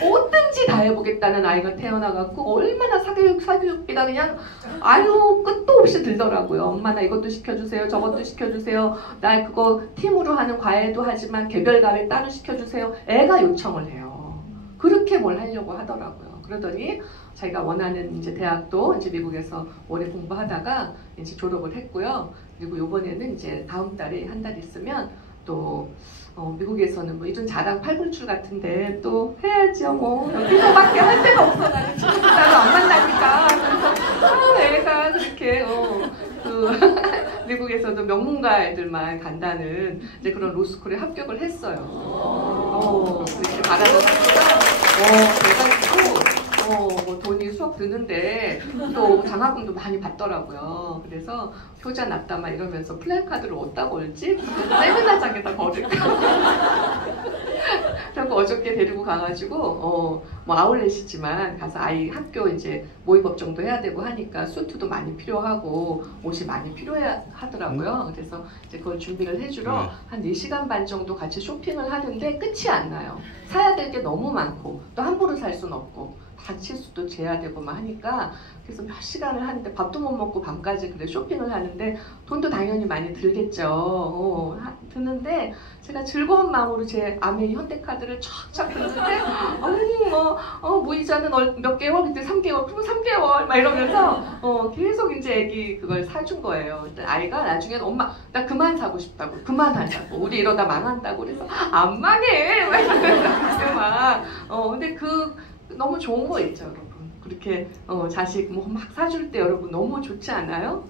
뭐든지 다 해보겠다는 아이가 태어나갖고 얼마나 사교육비가 그냥 아유 끝도 없이 들더라고요. 엄마 나 이것도 시켜주세요 저것도 시켜주세요 나 그거 팀으로 하는 과외도 하지만 개별 과외 따로 시켜주세요. 애가 요청을 해요. 그렇게 뭘 하려고 하더라고요. 그러더니 자기가 원하는 이제 대학도 이제 미국에서 오래 공부하다가 이제 졸업을 했고요. 그리고 요번에는 이제 다음 달에 한 달 있으면 또 미국에서는 뭐 이런 자랑 팔불출 같은데 또 해야죠. 뭐 여기서밖에 할 데가 없어가지고 친구들 따로 안 만나니까 그래서 애가 그렇게 미국에서도 명문가 애들만 간다는 이제 그런 로스쿨에 합격을 했어요. 그렇게 바라는 학교가 대단히고 뭐 돈이 수억 드는데 또 장학금도 많이 받더라고요. 그래서 효자 납담아 이러면서 플랜카드를 어디다 걸지? 세미나장에다 걸을까? 그래서 어저께 데리고 가가지고 뭐 아울렛이지만 가서 아이 학교 이제 모의법 정도 해야 되고 하니까 수트도 많이 필요하고 옷이 많이 필요하더라고요. 그래서 이제 그걸 준비를 해주러 한 4시간 반 정도 같이 쇼핑을 하는데 끝이 안 나요. 사야 될 게 너무 많고 또 함부로 살 수는 없고 가치수도 재야 되고 막 하니까 그래서 몇 시간을 하는데 밥도 못 먹고 밤까지 그래 쇼핑을 하는데 돈도 당연히 많이 들겠죠. 드는데 제가 즐거운 마음으로 제 아메이 현대카드를 쫙쫙 드는데 아니 뭐 무이자는 몇 개월 그때 3개월 그러면 3개월 막 이러면서 계속 이제 애기 그걸 사준 거예요. 아이가 나중에 엄마 나 그만 사고 싶다고 그만하자고 우리 이러다 망한다고 그래서 안 망해 막 이러면서 막 근데 너무 좋은 거 있죠, 여러분. 그렇게 자식 뭐 막 사줄 때 여러분 너무 좋지 않아요?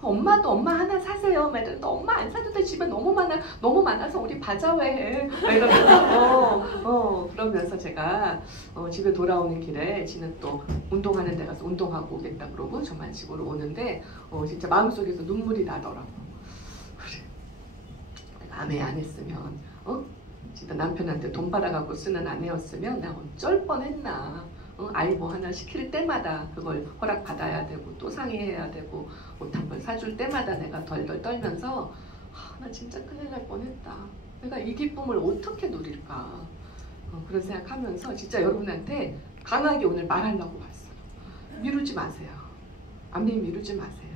엄마도 엄마 하나 사세요. 또 엄마 안 사도 돼. 집에 너무 많아서 우리 바자회 해. 이러면서 그러면서 제가 집에 돌아오는 길에 지는 또 운동하는 데 가서 운동하고 오겠다 그러고 저만 집으로 오는데 진짜 마음속에서 눈물이 나더라고. 그래. 내가 아메 안 했으면 진짜 남편한테 돈 받아갖고 쓰는 아내였으면 내가 어쩔 뻔했나. 아이 뭐 하나 시킬 때마다 그걸 허락받아야 되고 또 상의해야 되고 옷 한 번 사줄 때마다 내가 덜덜 떨면서 나 진짜 큰일 날 뻔했다. 내가 이 기쁨을 어떻게 누릴까. 그런 생각하면서 진짜 여러분한테 강하게 오늘 말하려고 왔어요. 미루지 마세요. 아멘 미루지 마세요.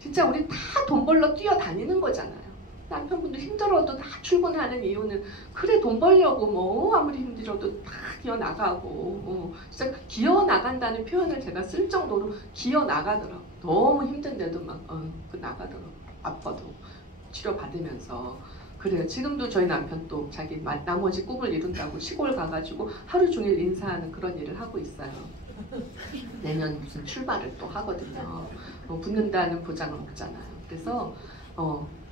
진짜 우리 다 돈 벌러 뛰어다니는 거잖아요. 남편분도 힘들어도 다 출근하는 이유는 그래 돈 벌려고 뭐 아무리 힘들어도 다 기어 나가고 진짜 기어 나간다는 표현을 제가 쓸 정도로 기어 나가더라고. 너무 힘든데도 막 나가더라고. 아파도 치료 받으면서. 그래요. 지금도 저희 남편 또 자기 나머지 꿈을 이룬다고 시골 가가지고 하루 종일 인사하는 그런 일을 하고 있어요. 내년 무슨 출발을 또 하거든요. 붙는다는 보장은 없잖아요. 그래서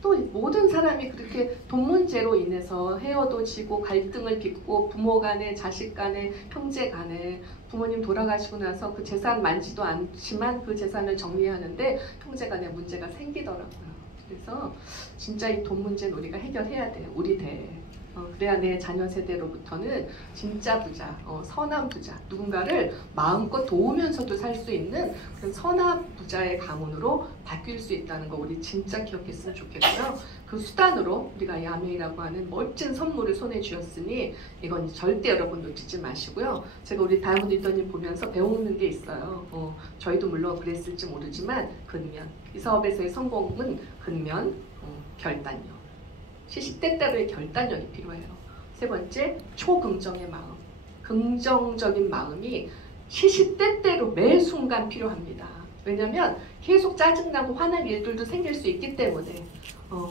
또 모든 사람이 그렇게 돈 문제로 인해서 헤어도 지고 갈등을 빚고 부모 간에 자식 간에 형제 간에 부모님 돌아가시고 나서 그 재산 많지도 않지만 그 재산을 정리하는데 형제 간에 문제가 생기더라고요. 그래서 진짜 이 돈 문제는 우리가 해결해야 돼요. 우리 대에. 그래야 내 자녀 세대로부터는 진짜 부자, 선한 부자, 누군가를 마음껏 도우면서도 살 수 있는 그런 선한 부자의 가문으로 바뀔 수 있다는 거 우리 진짜 기억했으면 좋겠고요. 그 수단으로 우리가 이 아메이라고 하는 멋진 선물을 손에 쥐었으니 이건 절대 여러분 놓치지 마시고요. 제가 우리 다이아몬드 리더님 보면서 배우는 게 있어요. 저희도 물론 그랬을지 모르지만 근면, 이 사업에서의 성공은 근면, 결단력. 70대 때로의 결단력이 필요해요. 세 번째, 초긍정의 마음. 긍정적인 마음이 70대 때로 매 순간 필요합니다. 왜냐하면 계속 짜증나고 화날 일들도 생길 수 있기 때문에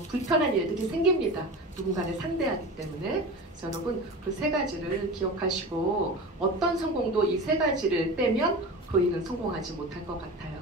불편한 일들이 생깁니다. 누군가를 상대하기 때문에. 그래서 여러분 그 세 가지를 기억하시고 어떤 성공도 이 세 가지를 빼면 그 일은 성공하지 못할 것 같아요.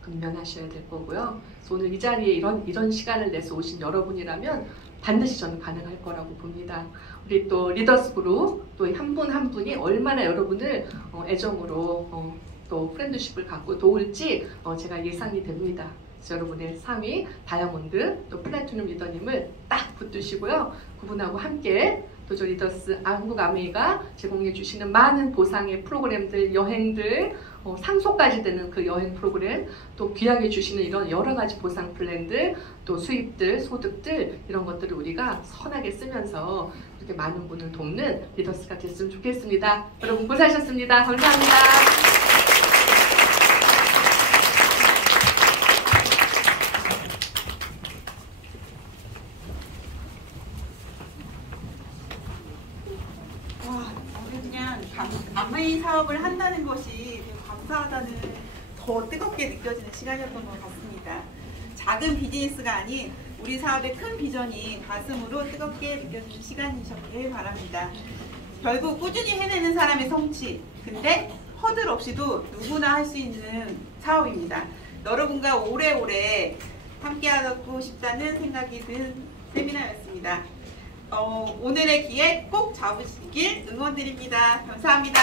근면하셔야 될 거고요. 그래서 오늘 이 자리에 이런 시간을 내서 오신 여러분이라면 반드시 저는 가능할 거라고 봅니다. 우리 또 리더스 그룹 또 한 분 한 분이 얼마나 여러분을 애정으로 또 프렌드십을 갖고 도울지 제가 예상이 됩니다. 그래서 여러분의 3위 다이아몬드 또 플래티넘 리더님을 딱 붙드시고요. 그분하고 함께 도저 리더스 한국 아메이가 제공해 주시는 많은 보상의 프로그램들, 여행들, 상속까지 되는 그 여행 프로그램, 또 귀하게 주시는 이런 여러 가지 보상 플랜들, 또 수입들, 소득들 이런 것들을 우리가 선하게 쓰면서 이렇게 많은 분을 돕는 리더스가 됐으면 좋겠습니다. 여러분 고생하셨습니다. 감사합니다. 아메이 사업을 한다는 것이 되게 감사하다는 더 뜨겁게 느껴지는 시간이었던 것 같습니다. 작은 비즈니스가 아닌 우리 사업의 큰 비전이 가슴으로 뜨겁게 느껴지는 시간이셨길 바랍니다. 결국 꾸준히 해내는 사람의 성취, 근데 허들 없이도 누구나 할 수 있는 사업입니다. 여러분과 오래오래 함께하고 싶다는 생각이 든 세미나였습니다. 오늘의 기회 꼭 잡으시길 응원드립니다. 감사합니다.